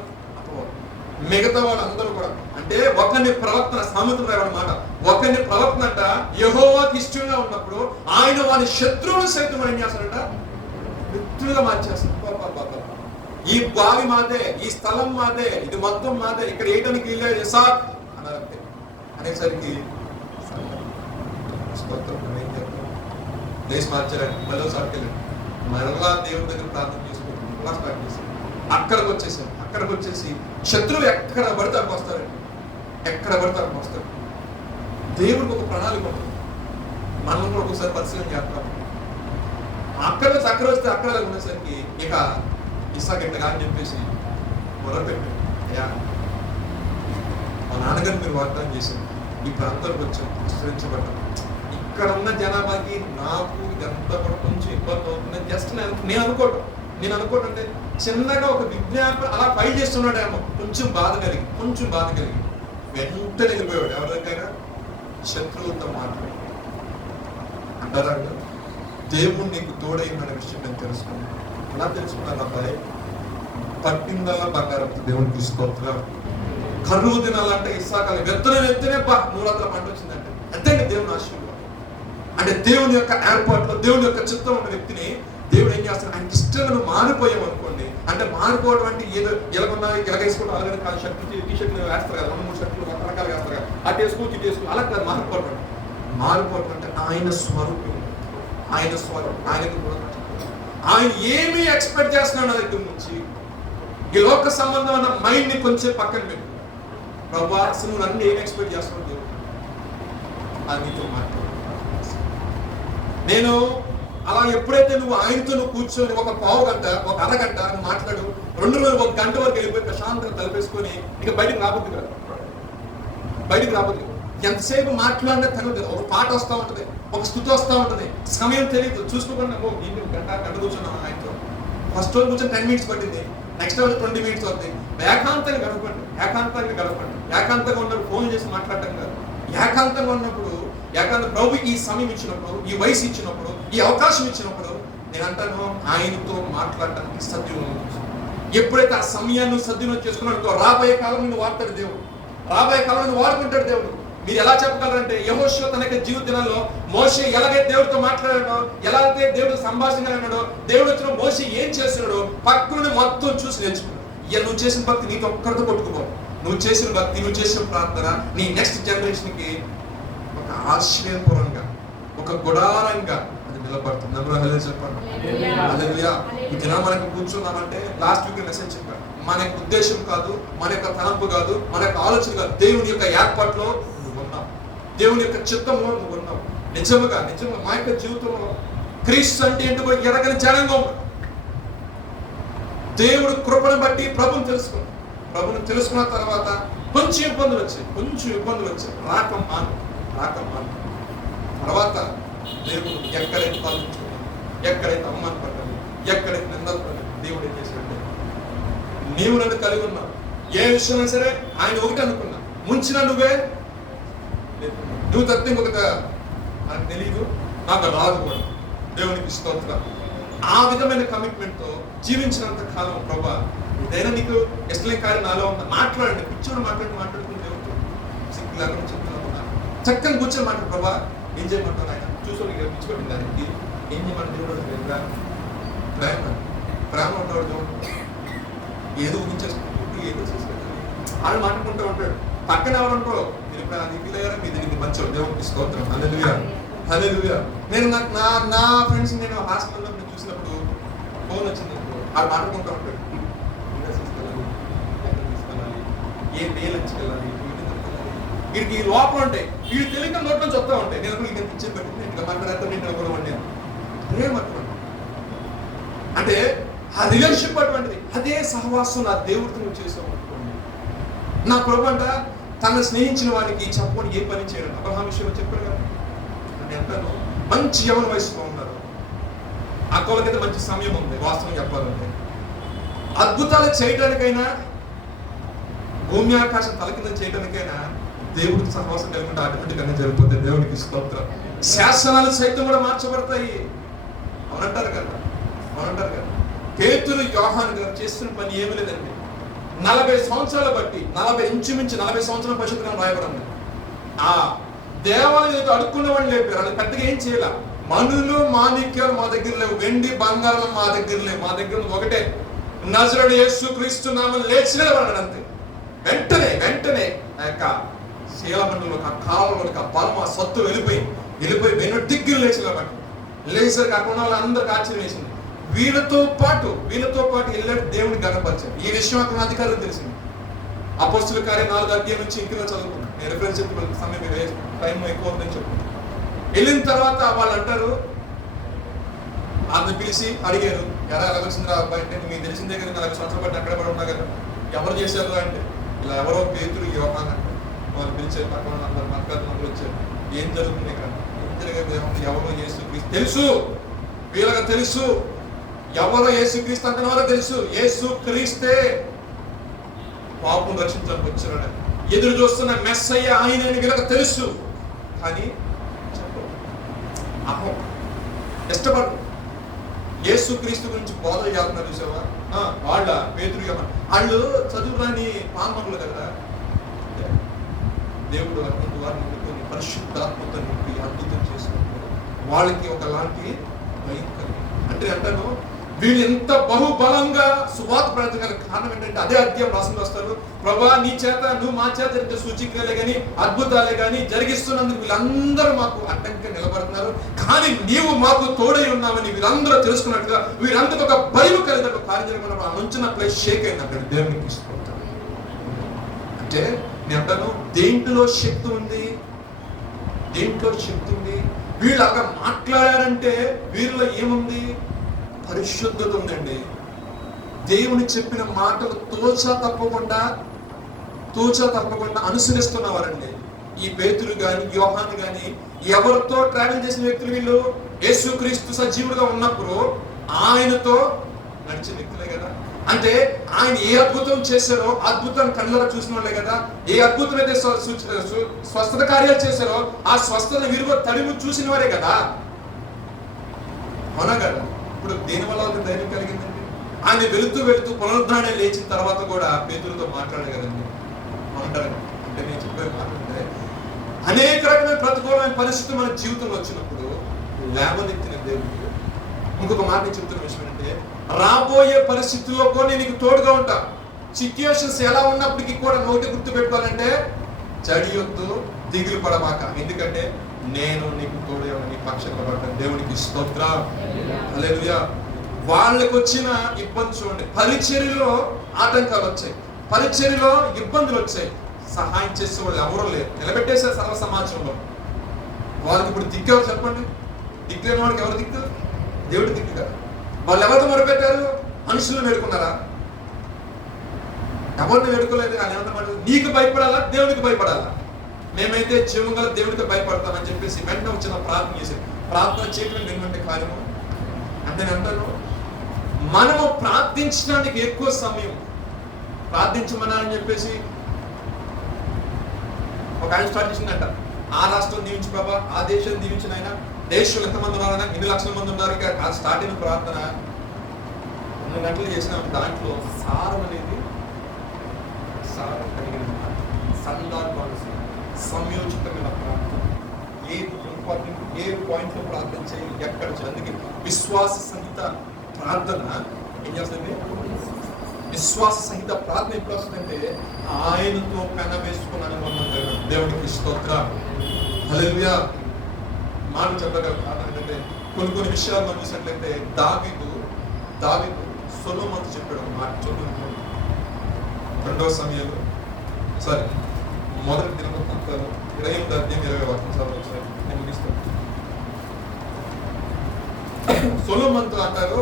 మిగతా వాళ్ళందరూ కూడా అంటే ఒకరిని ప్రవర్తన సామెతలో మాట, ఒకరిని ప్రవర్తన అంట యెహోవాకి ఇష్టంగా ఉన్నప్పుడు ఆయన వారి శత్రువులు సైతం ఏం చేస్తాడంట? మిత్రులుగా మార్చేస్తాడు. ఈ బావి మాదే, ఈ స్థలం మాదే, ఇది మొత్తం మాదే, ఇక్కడ ఏటానికి వీళ్ళే సార్ అన్నారంటే అనేసరికి దేశం మార్చారండి. మళ్ళీ సార్కి వెళ్ళండి, మరలా దేవుడి దగ్గర ప్రార్థన చేసుకుంటాం. మళ్ళా స్టార్ట్ చేశారు. అక్కడికి వచ్చేసి శత్రువు ఎక్కడ పడితే అక్కడికి వస్తారండి. ఎక్కడ పడితే అక్కడికి వస్తారు. దేవుడికి ఒక ప్రణాళిక ఉంటుంది. మనం కూడా ఒకసారి పరిశీలన చేస్తాం. అక్కడ వస్తే అక్కడ ఉండేసరికి ఇక ఇస్సాకు ఇట్లా అని చెప్పేసి మొదలుపెట్టాడు, అయ్యా మా నాన్నగారు మీరు వాగ్దానం చేశారు, ఈ ప్రాంతానికి వచ్చాం, విస్తరించబడ్డాం, ఇక్కడ ఉన్న జనాభాకి నాకు ఇదంతా కూడా కొంచెం ఇబ్బంది అవుతుంది. జస్ట్ నేను అనుకోవటం అంటే చిన్నగా ఒక విజ్ఞాపన అలా ఫైల్ చేస్తున్నాడేమో, కొంచెం బాధ కలిగి వెంటనే వెళ్ళిపోయాడు. ఎవరి దగ్గర? శత్రువులతో మాట్లాడు అంటారా? దేవుడు నీకు తోడైన విషయం నేను తెలుసుకున్నాను. అలా తెలుసుకున్నాను అబ్బాయి, పట్టిందల్లా బంగారంతో దేవుడికి స్తోత్రం. కరువు తినాలంటే ఇస్సాకాలు విత్తనం ఎత్తనే నూరంతల పంట వచ్చిందంటే అంతే దేవుని ఆశీర్వాదం. అంటే దేవుని యొక్క ఏర్పాట్లో దేవుని యొక్క చిత్తం ఉన్న వ్యక్తిని దేవుడు ఏం చేస్తాడు, ఆయనకి ఇష్టంగా నువ్వు మారిపోయావు అనుకోండి. అంటే మారిపోవడం అంటే ఏదో ఎలాగొన్నా ఎలాగేసుకుంటూ అలాగే కాదు, షర్ట్లు టీ షర్ట్లు వేస్తారు కదా, 2-3 షర్ట్లు రకరకాలు వేస్తారు కదా, అటు వేసుకుని ఇటు వేసుకుని అలా కాదు. మారిపోవడం అంటే ఆయన స్వరూపం, ఆయనకు కూడా ఆయన ఏమి ఎక్స్పెక్ట్ చేస్తున్నాడు నా దగ్గర నుంచి. ఈ లోక సంబంధమైన మైండ్ ని కొంచెం పక్కన పెట్టు. ప్రభా అసలు నువ్వు అన్ని ఏమి ఎక్స్పెక్ట్ చేస్తున్నావు దేవుడు, అది నీతో మాట్లాడు. నేను అలా ఎప్పుడైతే నువ్వు ఆయనతో నువ్వు కూర్చొని ఒక పావు గంట, ఒక అరగంట మాట్లాడు, 2 రోజులు 1 గంట వరకు వెళ్ళిపోయి ప్రశాంతంగా తలపేసుకొని ఇక బయటికి రాబోద్దు కాదు. ఎంతసేపు మాట్లాడినా తగ్గదు. ఒక పాట వస్తూ ఉంటుంది, ఒక స్థుతి వస్తూ ఉంటుంది, సమయం తెలియదు, చూసుకోకుండా గంట కూర్చున్నాం ఆయనతో. ఫస్ట్ రోజు కూర్చొని 10 మినిట్స్ పట్టింది, నెక్స్ట్ రోజు 20 మినిట్స్ అవుతుంది. ఏకాంతంగా గడపండి. ఏకాంతంగా ఉన్నప్పుడు ఫోన్ చేసి మాట్లాడటం కాదు. ఏకాంతంగా ఉన్నప్పుడు ప్రభు ఈ సమయం ఇచ్చినప్పుడు, ఈ వయసు ఇచ్చినప్పుడు, ఈ అవకాశం ఇచ్చినప్పుడు నేను అంటాను ఆయనతో మాట్లాడటానికి సద్వినియోగం. ఎప్పుడైతే ఆ సమయాన్ని సద్వినియోగం చేసుకున్నాడో రాబోయే కాలం నువ్వు వాడతాడు దేవుడు, రాబోయే కాలం వాడుకుంటాడు దేవుడు. మీరు ఎలా చెప్పగలరంటే యెహోషువ తన జీవిత దినాల్లో మోషే ఎలాగైతే దేవుడితో మాట్లాడాడో, ఎలాగైతే దేవుడు సంభాషించాడో, దేవుడు వచ్చిన మోషే ఏం చేస్తున్నాడో పక్కన మొత్తం చూసి నేర్చుకున్నాడు. ఇక నువ్వు చేసిన భక్తి నీతో ఒక్కరితో కొట్టుకుపో. నువ్వు చేసిన భక్తి, నువ్వు చేసిన ప్రార్థన నీ నెక్స్ట్ జనరేషన్ కి ఒక ఆశ్రయపురంగా, ఒక గుడారంగా అది నిలబడుతుంది. అందరూ చెప్పండి హల్లెలూయా. ఈ దినం మనకు కూర్చున్నామంటే లాస్ట్ వీక్ మెసేజ్ చెప్పాను, మన యొక్క ఉద్దేశం కాదు, మన యొక్క తలంపు కాదు, మన యొక్క ఆలోచన కాదు, దేవుని యొక్క ఏర్పాట్లో నువ్వు ఉన్నావు, దేవుని యొక్క చిత్తంలో నువ్వు ఉన్నావు. నిజంగా మా యొక్క జీవితంలో క్రీస్తు అంటే ఏంటో ఎరగని జనంగా దేవుడు కృపను బట్టి ప్రభుని తెలుసుకున్న తర్వాత కొంచెం ఇబ్బందులు వచ్చాయి. రాకం మాను. తర్వాత దేవుడు ఎక్కడైతే పాలించుకున్నాడు, ఎక్కడైతే అవమానపడ్డాడు, ఎక్కడైతే నిందలు పడ్డాడు, దేవుడు ఏం చేశాడంటే నీవు నన్ను కలిగి ఉన్నావు, ఏ విషయమైనా సరే ఆయన ఒకటి అనుకున్నా, ముంచిన నువ్వే, నువ్వు తప్పి ఇంకొక నాకు తెలియదు, నాకు రాదు కూడా. దేవునికి స్తోత్రం. ఆ విధమైన కమిట్మెంట్ తో జీవించినంత కాలం ప్రభా ఏదైనా నీకు ఇష్టలేని కార్యం నాలో ఉందా, మాట్లాడండి, కూర్చొని మాట్లాడుకుని దేవుడితో సిగ్గు లేకుండా చెప్తున్నా, చక్కని కూర్చొని మాట్లాడు. ప్రభా ఏం చేయమంటావు ఆయన చూసుకొని పిచ్చిపెట్టింది దానికి ఏం చేయమంటే దేవుడు ప్రేమ ఉంటాడు దేవుడు, ఏదో ఊహించేసుకుంటూ ఏదో చేసుకుంటాడు, వాళ్ళు మాట్లాడుకుంటూ ఉంటాడు. పక్కన ఎవరంటారో మీరు ఫీల్ అయ్యారా, మీ దీనికి మంచి దేవుడికి స్తోత్రం. హల్లెలూయా. నేను నా ఫ్రెండ్స్ నేను హాస్టల్లో చూసినప్పుడు ఫోన్ వచ్చింది, వాళ్ళు మాట్లాడుకుంటూ ఉంటాడు, ఏ లంచ్కి వెళ్ళాలి, వీడికి ఈ లోపల ఉంటాయి, వీడు తెలియక నోట్ నుంచి వస్తూ ఉంటాయి. నేను ఇంకా పిచ్చి పెట్టింది ఇట్లా మాట్లాడతాను, నేను కూడా వండాను ప్రేమ అంటే ఆ రిలేషన్షిప్ అటువంటిది. అదే సహవాసం నా దేవుడితో నువ్వు చేసావు అనుకోండి. నా ప్రభు అంట తను స్నేహించిన వారికి చెప్పని ఏ పని చేయడం. అబ్రహాం విషయంలో చెప్పాడు కదా, అంటే అంటాను మంచి యవన వయసులో ఉన్నారు, అక్కలకైతే మంచి సమయం ఉంది. వాస్తవం చెప్పాలంటే అద్భుతాలు చేయడానికైనా, భూమి ఆకాశం తలకింద చేయడానికైనా దేవుడికి సహవాసం కలిగి ఆటోమేటిక్ అన్నీ జరిగిపోతాయి. దేవుడికి స్తోత్రం. శాసనాలు సైతం కూడా మార్చబడతాయి. అవునంటారు కదా. పేతురు యోహాను గారు చేస్తున్న పని ఏమీ లేదండి. 40 సంవత్సరాలు బట్టి, ఇంచుమించు 40 సంవత్సరాల పరిశుద్ధంగా రాయబడింది. ఆ దేవాలయం అడుక్కున్న వాళ్ళు లేపారు, వాళ్ళు పెద్దగా ఏం చేయాల. మనులు మాణిక్యాలు మా దగ్గర లేవు, వెండి బంగారం మా దగ్గర లేవు, మా దగ్గర ఒకటే నజరుడు యేసుక్రీస్తు నామమున లేచినది అన్నాడు అంతే. వెంటనే ఆ యొక్క శీలమండలంలోకి, ఆ కాలంలోకి, ఆ బలం, ఆ సత్తు వెళ్ళిపోయి వెన్ను దిగ్గులు లేచేసరికి అక్కడ ఉన్న వాళ్ళందరికీ ఆశ్చర్యం వేసింది. వీళ్ళతో పాటు వెళ్ళాడు దేవుని గణపరిచారు. ఈ విషయం అక్కడ అధికారులు తెలిసింది. అపోస్తుల కార్యం 4వ అధ్యాయం నుంచి ఇంకా చదువుకున్నాను. నేను రిఫరెన్స్ చెప్పిన సమయం టైం ఎక్కువ ఉందని చెప్పుకున్నాను. వెళ్ళిన తర్వాత వాళ్ళు అంటారు ఆమెను పిలిచి అడిగారు, ఎలా వచ్చిందిరా అబ్బాయి అంటే, మీకు తెలిసిందే కదా, 40 సంవత్సరాలు బట్టి అక్కడే పడి ఉన్నా కదా, ఎవరు చేశారు అంటే, ఇలా ఎవరో పేతురు యోహాను అంటే వాళ్ళు పిలిచారు. పక్కన అందరు మతకాదులు వచ్చారు. ఏం జరుగుతుంది ఇక్కడ? ఏం జరిగేది ఏమన్నా? ఎవరో యేసుక్రీస్తు తెలుసు, వీళ్ళకి తెలుసు. ఎవరో యేసుక్రీస్తు అంటే వాళ్ళకి తెలుసు. యేసుక్రీస్తే పాపం రక్షించడానికి వచ్చాడు, ఎదురు చూస్తున్న మెస్సయ్య ఆయన వీళ్ళకి తెలుసు. కానీ అహం ఇష్టపడు. యేసుక్రీస్తు గురించి బోధ చేస్తున్నారు చూసావా? వాళ్ళ పేతురు వాళ్ళు చదువు రాని పాల్మకులు కదా. దేవుడు అటువంటి వారిని నింపుకొని పరిశుద్ధాత్మతో నింపి అద్భుతం చేసుకుంటారు. వాళ్ళకి ఒకలాంటి భయం కలిగి అంటే అంటాను, వీళ్ళు ఎంత బహుబలంగా సువార్త ప్రయత్నం కారణం ఏంటంటే అదే అధ్యాయం రాసుకుని వస్తారు. ప్రభా నీ చేత నువ్వు మా చేత ఇంత సూచికలే కానీ అద్భుతాలే కానీ జరిగిస్తున్నందుకు వీళ్ళందరూ మాకు అడ్డంగా నిలబడుతున్నారు, కానీ నీవు మాకు తోడై ఉన్నావని వీళ్ళందరూ తెలుసుకున్నట్లుగా వీళ్ళందరూ ఒక భయం కలిగినట్టు కార్యక్రమం ఆ నుంచిన ప్లేస్ షేక్ అయింది. అక్కడ దేవునికి తీసుకుంటారు. అంటే నేను అంటాను, దేంట్లో శక్తి ఉంది, దేంట్లో శక్తి ఉంది. వీళ్ళు అలా మాట్లాడారంటే వీరిలో ఏముంది? పరిశుద్ధత ఉందండి. దేవుని చెప్పిన మాటలు తోచా తప్పకుండా అనుసరిస్తున్నవారండి. ఈ పేతురు గాని యోహాను గాని ఎవరితో ట్రావెల్ చేసిన వ్యక్తులు వీళ్ళు? యేసుక్రీస్తు సజీవుడుగా ఉన్నప్పుడు ఆయనతో నడిచిన వ్యక్తులే కదా. అంటే ఆయన ఏ అద్భుతం చేశారో అద్భుతాన్ని కళ్ళలో చూసిన వాళ్ళే కదా. ఏ అద్భుతం అయితే స్వస్థత కార్యాలు చేశారో ఆ స్వస్థత విలువ తడిము చూసిన వారే కదా. అవునా కదా? ఇప్పుడు దేని వల్ల ధైర్యం కలిగిందండి? ఆయన వెళుతూ పునరుద్ధానం లేచిన తర్వాత కూడా పేతురుతో మాట్లాడే కదండి. అంటారు అంటే నేను చెప్పే మాట్లాడితే అనేక రకమైన ప్రతికూలమైన పరిస్థితులు మన జీవితంలో వచ్చినప్పుడు లేవనెత్తిన దేవుడు ఇంకొక మాట చెప్తున్న విషయం ఏంటంటే, రాబోయే పరిస్థితుల్లో కూడా నేను నీకు తోడుగా ఉంటా. సిచ్యుయేషన్స్ ఎలా ఉన్నప్పటికీ కూడా ఒకటి గుర్తు పెట్టుకోవాలంటే, చడియొద్దు, దిగులు పడమాక, ఎందుకంటే నేను నీకు తోడుగా నీ పక్షంగా పడతాను. దేవునికి స్తోత్రం, హల్లెలూయా. వాళ్ళకి వచ్చిన ఇబ్బంది చూడండి. పరిచర్యలో ఆటంకాలు వచ్చాయి, పరిచర్యలో ఇబ్బందులు వచ్చాయి. సహాయం చేసే వాళ్ళు ఎవరూ లేరు, నిలబెట్టేశారు సర్వ సమాజంలో. వాళ్ళకి ఇప్పుడు దిక్కు ఎవరు చెప్పండి? దిక్కు లేని వాడికి ఎవరు దిక్కు? దేవుడి దిక్కు కదా. వాళ్ళు ఎవరితో మొరపెట్టారు? మనుషులను వేడుకున్నారా? ఎవరిని వేడుకోలేదు. ఆయన ఏమన్నా నీకు భయపడాలా, దేవునికి భయపడాలా? మేమైతే జీవంగల దేవుడికి భయపడతామని చెప్పేసి వెంటనే వచ్చిన ప్రార్థన చేశారు. ప్రార్థన చేయడం వినమంటే కార్యము అంటే నేను అంటాను, మనము ప్రార్థించడానికి ఎక్కువ సమయం ప్రార్థించమన్నా అని చెప్పేసి ఒక ఆయన స్టార్ట్ చేసిందంట. ఆ రాష్ట్రం దీవించు బాబా, ఆ దేశం దీవించిన ఆయన, దేశంలో ఎంతమంది ఉన్నారన్నా, 2 లక్షల మంది ఉన్నారు. ఆ స్టార్ట్ అయిన ప్రార్థన 2 గంటలు చేసిన దాంట్లో సారం అనేది సారం కలిగిన సందర్భాలు సంయోజితమైన ప్రార్థన. ఏ పాయింట్ లో ప్రార్థన చేయాలి, ఎక్కడ చేయాలి. అందుకే విశ్వాస సహిత ప్రార్థన ఏం చేస్తుంది? విశ్వాస సహిత ప్రార్థన ఎప్పుడు వస్తుందంటే ఆయనతో పెన వేసుకున్న అనుబంధం కలిగిన దేవునికి స్తోత్రం, హల్లెలూయా. మాట చెప్పగల ప్రార్థన ఏంటంటే, కొన్ని విషయాలు మనం చూసినట్లయితే దావీదు సొలొమోనుతో చెప్పాడు ఒక మాట. చదువు 2వ సమయాలు మొదటి దినవృత్తాంతాలు 28వ అధ్యాయం 20వ వచనం చదవచ్చు. నేను ముగిస్తాను. సొలొమోనుతో అంటారు,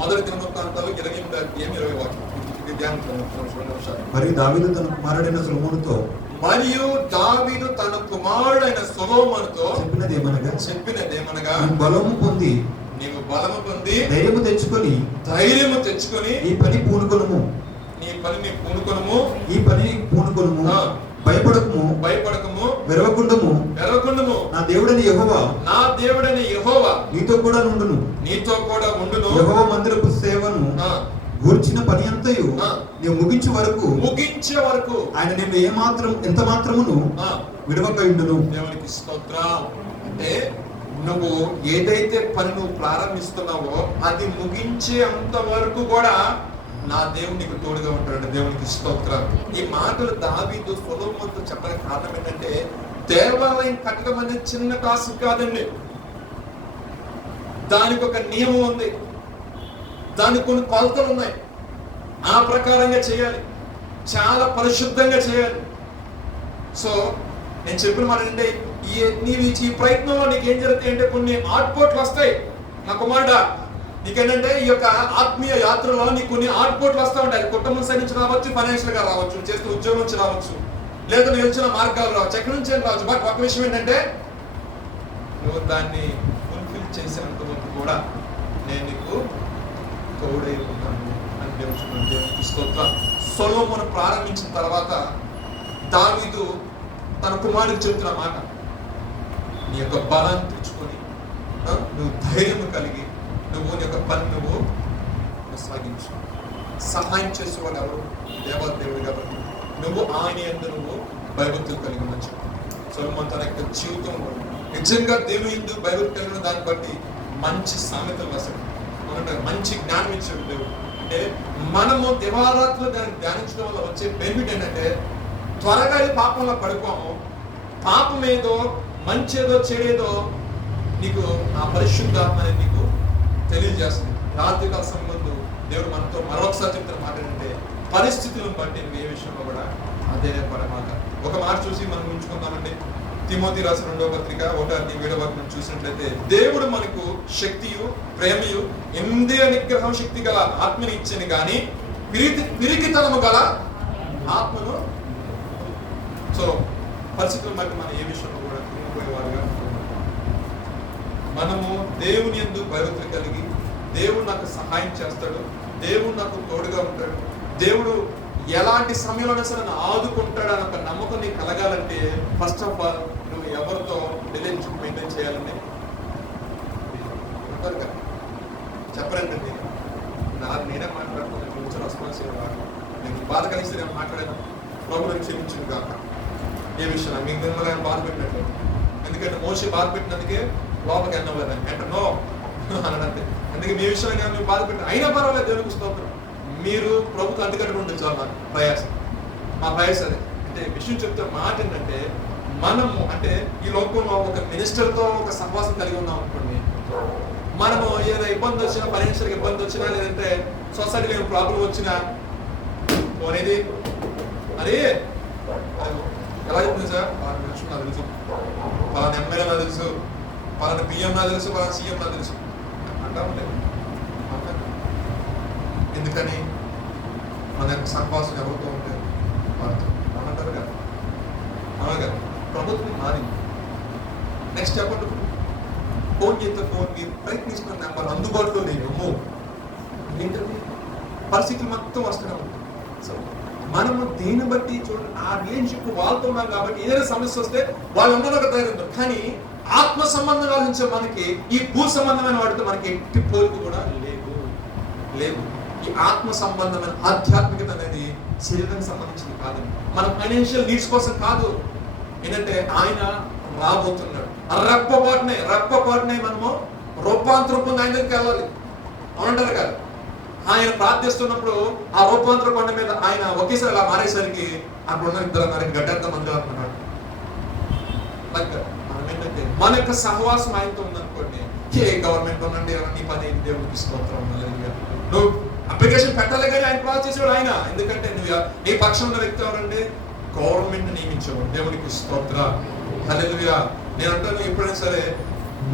మొదటి దినవృత్తాంతాలు 28వ అధ్యాయం 20వ వచనం. మరియు దావీదు తన కుమారుడైన సొలొమోనుతో చెప్పినదేమనగా బలము పొంది నీవు బలము పొంది ధైర్యము తెచ్చుకొని ఈ పని పూనుకొనుము, ఈ పని పూనుకొనుము, భయపడకము, వెరవకుండము, నా దేవుడని యెహోవా నీతో కూడా ఉండును. యెహోవా మందిరపు సేవను గూర్చిన పని అంతయు నీవు ముగించే వరకు ఆయన నేను ఎంత మాత్రమును విడవక ఉండును. దేవునికి స్తోత్రం. అంటే నువ్వు ఏదైతే పని నువ్వు ప్రారంభిస్తున్నావో అది ముగించే అంత వరకు కూడా నా దేవుడు నీకు తోడుగా ఉంటాడు. దేవునికి స్తోత్రం. ఈ మాటలు దావీదు సొలొమోనుతో చెప్పడానికి కారణం ఏంటంటే, దేవాలయం కట్టడం అనేది చిన్న టాస్క్ కాదండి. దానికి ఒక నియమం ఉంది, దానికి కొన్ని కొలతలు ఉన్నాయి. ఆ ప్రకారంగా చేయాలి, చాలా పరిశుద్ధంగా చేయాలి. సో నేను చెప్పిన మాట ఏంటంటే, నీవు ఈ ప్రయత్నంలో నీకు ఏం జరుగుతాయి అంటే కొన్ని ఆటుపోట్లు వస్తాయి. నా కుమారుడా, నీకేంటంటే ఈ యొక్క ఆత్మీయ యాత్రలో నీకు కొన్ని ఆటుపోట్లు వస్తూ ఉంటాయి. అది కుటుంబం సైడ్ నుంచి రావచ్చు, ఫైనాన్షియల్ గా రావచ్చు, చేస్తున్న ఉద్యోగం నుంచి రావచ్చు, లేదా నువ్వు వచ్చిన మార్గాలు రావచ్చు, ఎక్కడి నుంచి రావచ్చు. బట్ ఒక విషయం ఏంటంటే నువ్వు దాన్ని ఫుల్ఫిల్ చేసేంత వరకు కూడా నేను నీకు తోడై ఉన్నాను అని దేవునికి స్తోత్రం. సొలొమోను ప్రారంభించిన తర్వాత దావీదు తన కుమారుడికి చెబుతున్న మాట, నీ యొక్క బలాన్ని తెచ్చుకొని నువ్వు ధైర్యం కలిగి నువ్వు నీ యొక్క పని నువ్వు కొనసాగించు. సహాయం చేసేవాడు ఎవరు? దేవాదేవుడు కాబట్టి నువ్వు ఆయన యందు నువ్వు భయభక్తులు కలిగి ఉండొచ్చు. సొలొమోను తన యొక్క జీవితంలో నిజంగా దేవుని యందు భయభక్తి కలిగిన దాన్ని బట్టి మంచి సామెతలు రాశాడు, మంచి జ్ఞానం ఇచ్చాడు దేవుడు. అంటే మనము దివారాత్రులు దాన్ని ధ్యానించడం వల్ల వచ్చే బెనిఫిట్ ఏంటంటే త్వరగా పాపంలో పడిపోము. పాపం ఏదో మంచి ఏదో చెడేదో నీకు ఆ పరిశుద్ధాత్మ అనేది నీకు తెలియజేస్తుంది. రాత్రికాల సమయంలో దేవుడు మనతో మరొకసారి చెప్తున్న మాట ఏంటంటే పరిస్థితులను బట్టి నువ్వు ఏ విషయంలో కూడా అదే పడమాట. ఒక మాట చూసి మనం ఉంచుకుందామండి. తిమోతి రాసిన 2వ పత్రిక 1-7 వరకు చూసినట్లయితే దేవుడు మనకు శక్తియు ప్రేమయు ఇంద్రియ నిగ్రహం శక్తి గల ఆత్మని ఇచ్చని కానీ పిరికితనము గల ఆత్మను. సో పరిస్థితులను బట్టి మనం ఏ విషయంలో కూడా తిరిగిపోయేవారుగా మనము దేవుని యందు భయభక్తులు కలిగి దేవుడు నాకు సహాయం చేస్తాడు, దేవుడు నాకు తోడుగా ఉంటాడు, దేవుడు ఎలాంటి సమయంలోనే సరే నన్ను ఆదుకుంటాడు అని ఒక నమ్మకం నీకు కలగాలంటే ఫస్ట్ ఆఫ్ ఆల్ నువ్వు ఎవరితో రిలేషన్షిప్ మెయింటైన్ చేయాలని ఉంటారు కదా. చెప్పరండి, నేనే మాట్లాడుతున్నాను, కొంచెం రెస్పాన్స్ ఇవ్వాలి, నేను బాధ కలిసి నేను మాట్లాడాను, ప్రభుత్వం క్షమించింది కాక ఏ విషయం మీకు మిమ్మల్ని ఆయన బాధ పెట్టినట్లేదు. ఎందుకంటే మోషే బాధ పెట్టినందుకే లోపలికి అన్నవ్వలేదని అంటే నో అనంటే, అందుకే మీ విషయంలో మీరు బాధ పెట్టారు అయినా పర్వాలేదు, దేవునికి స్తోత్రం. మీరు ప్రభుత్వం అంటుకట్టుకుంటే చాలు నాకు ప్రయాసం, మా ప్రయాసం అదే. అంటే విషయం చెప్తే మాట ఏంటంటే మనము అంటే ఈ లోకంలో ఒక మినిస్టర్తో ఒక సహవాసం కలిగి ఉన్నాం అనుకోండి, మనము ఏదైనా ఇబ్బంది వచ్చినా, ఫైనాన్షియల్ ఇబ్బంది వచ్చినా, లేదంటే సొసైటీలో ఏమైనా ప్రాబ్లం వచ్చినా పోనేది అరే ఎలా చెప్తుంది సార్, పలానా విషయం నాకు తెలుసు, పలానా ఎమ్మెల్యే నాకు తెలుసు, పలానా పిఎం నాకు తెలుసు, పలానా సీఎం నాకు తెలుసు అంటా ఉంటాయి. ఎందుకని మన యొక్క సహవాసం ఎవరితో ఉంటారు వారితో అనంటారు కదా. అలాగా ప్రభుత్వం మారింది. నెక్స్ట్ చెప్పండి, ఫోన్ చేస్తే ఫోన్ మీరు ప్రయత్నిస్తున్న నెంబర్ అందుబాటులో లేవు. ఏంటంటే పరిస్థితులు మొత్తం వస్తూనే ఉంటాయి. సో మనము దీన్ని బట్టి చూడండి, ఆ రిలేషన్షిప్ వాళ్ళతో ఉన్నాం కాబట్టి ఏదైనా సమస్య వస్తే వాళ్ళు ఉన్నది ఒక ధైర్యం ఉంటుంది. కానీ ఆత్మ సంబంధం నుంచి మనకి ఈ భూ సంబంధమైన వాటితో మనకి ఎట్టి పోలిక కూడా లేవు. ఈ ఆత్మ సంబంధమైన ఆధ్యాత్మికత అనేది శరీరానికి సంబంధించింది కాదండి. మన ఫైనాన్షియల్ నీడ్స్ కోసం కాదు. ఏంటంటే ఆయన రాబోతున్నాడు. రెప్పపాటునే మనము రూపాంతరం పొంది ఆయన దగ్గరికి వెళ్ళాలి. అవునంటారు కదా, ఆయన ప్రార్థిస్తున్నప్పుడు ఆ రూపాంతర కొండ మీద ఆయన ఒకేసారి అలా మారేసరికి అక్కడ ఉన్న 2 గడ్డంత మంది అనుకున్నాడు. మనం ఏంటంటే మన యొక్క సహవాసం ఆయనతో ఉందనుకోండి, ఏ గవర్నమెంట్ ఉందండి నీ పని దేవుడికి స్తోత్రం. నువ్వు అప్లికేషన్ పెట్టాలి కానీ ఆయన ప్రాసెస్ చేసేవాడు ఆయన. ఎందుకంటే నువ్వు నీ పక్షం ఉన్న వ్యక్తి ఎవరంటే గవర్నమెంట్ నియమించేవాడు. దేవుడికి స్తోత్ర. హల్లెలూయా. నేను అంటాను, ఎప్పుడైనా సరే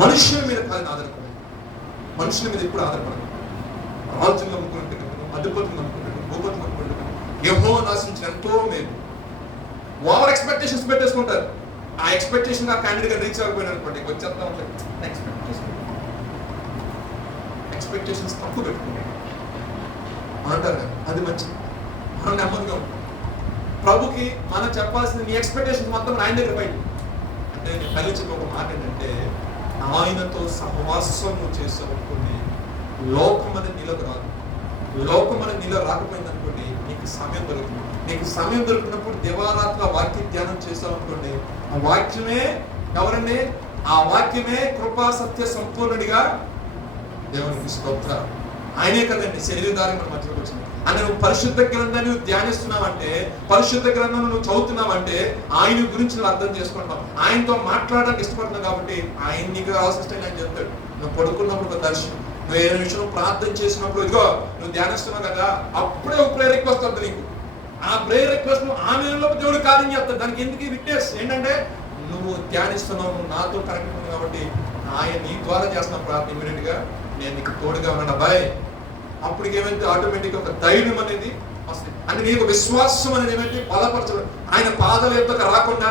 మనుషుల మీద కాదని ఆధారపడదు. మనుషుల మీద ఎప్పుడు ఆధారపడదు. రాజులు నమ్ముకుంటాడు, అధిపతులు నమ్ముకుంటాడు, భూపతులు నమ్ముకుంటాడు. యెహోవా నాశించిన ఎంతో మేలు. ఓవర్ ఎక్స్పెక్టేషన్స్ పెట్టేసుకుంటారు. ఆ ఎక్స్పెక్టేషన్ ఆ క్యాండిడేట్ గా రీచ్ అవ్వకపోయినా అనుకోండి, వచ్చేస్తా ఉంటాయి. ఎక్స్పెక్టేషన్స్ తక్కువ పెట్టుకుంటారు అంటారు కదా, అది మంచిది. మనం నెమ్మదిగా ఉంటాం. ప్రభుకి మనం చెప్పాల్సింది నీ ఎక్స్పెక్టేషన్స్ మొత్తం ఆయన దగ్గర బయట. అంటే నేను కలిసి చెప్పే ఒక మాట ఏంటంటే, ఆయనతో సహవాసం నువ్వు చేస్తావు అనుకోండి, లోకం అనేది నీలోకి రాదు. లోకం అనేది నీలో రాకపోయింది అనుకోండి, నీకు సమయం దొరుకుతుంది. నీకు సమయం దొరికినప్పుడు దివారాత్రుల వాక్య ధ్యానం చేస్తావు అనుకోండి, ఆ వాక్యమే ఎవరండి? ఆ వాక్యమే కృపా సత్య సంపూర్ణుడిగా దేవునికి స్తోత్ర. ఆయనే కదండి శరీరధారి మన మధ్యలోకి వచ్చింది. అంటే నువ్వు పరిశుద్ధ గ్రంథాన్ని నువ్వు ధ్యానిస్తున్నావంటే, పరిశుద్ధ గ్రంథం నువ్వు చదువుతున్నావంటే ఆయన గురించి నువ్వు అర్థం చేసుకుంటావు. ఆయనతో మాట్లాడడానికి ఇష్టపడుతున్నావు కాబట్టి ఆయన నీకు అవసరం ఆయన చెప్తాడు. నువ్వు పడుకున్నప్పుడు ఒక దర్శనం, నువ్వు ఏదైనా విషయం ప్రార్థన చేసినప్పుడు, ఇదిగో నువ్వు ధ్యానిస్తున్నావు కదా, అప్పుడే ఒక ప్రేయర్ రిక్వెస్ట్ వస్తుంది నీకు. ఆ ప్రేయర్ రిక్వెస్ట్ ఆమెలో దేవుడు కార్యం చేస్తాడు. దానికి ఎందుకు విట్నెస్ ఏంటంటే నువ్వు ధ్యానిస్తున్నావు, నువ్వు నాతో కరెక్ట్ ఉంది కాబట్టి ఆయన నీ ద్వారా చేస్తున్న ప్రార్థన ఇమీడియట్ గా నేను నీకు తోడుగా ఉన్నాను అబ్బాయి. అప్పుడు ఏమైతే ఆటోమేటిక్ ఒక ధైర్యం అనేది వస్తుంది. అంటే నీకు విశ్వాసం అనేది ఏమంటే బలపరచడం. ఆయన పాదాల ఎద్దకు రాకుండా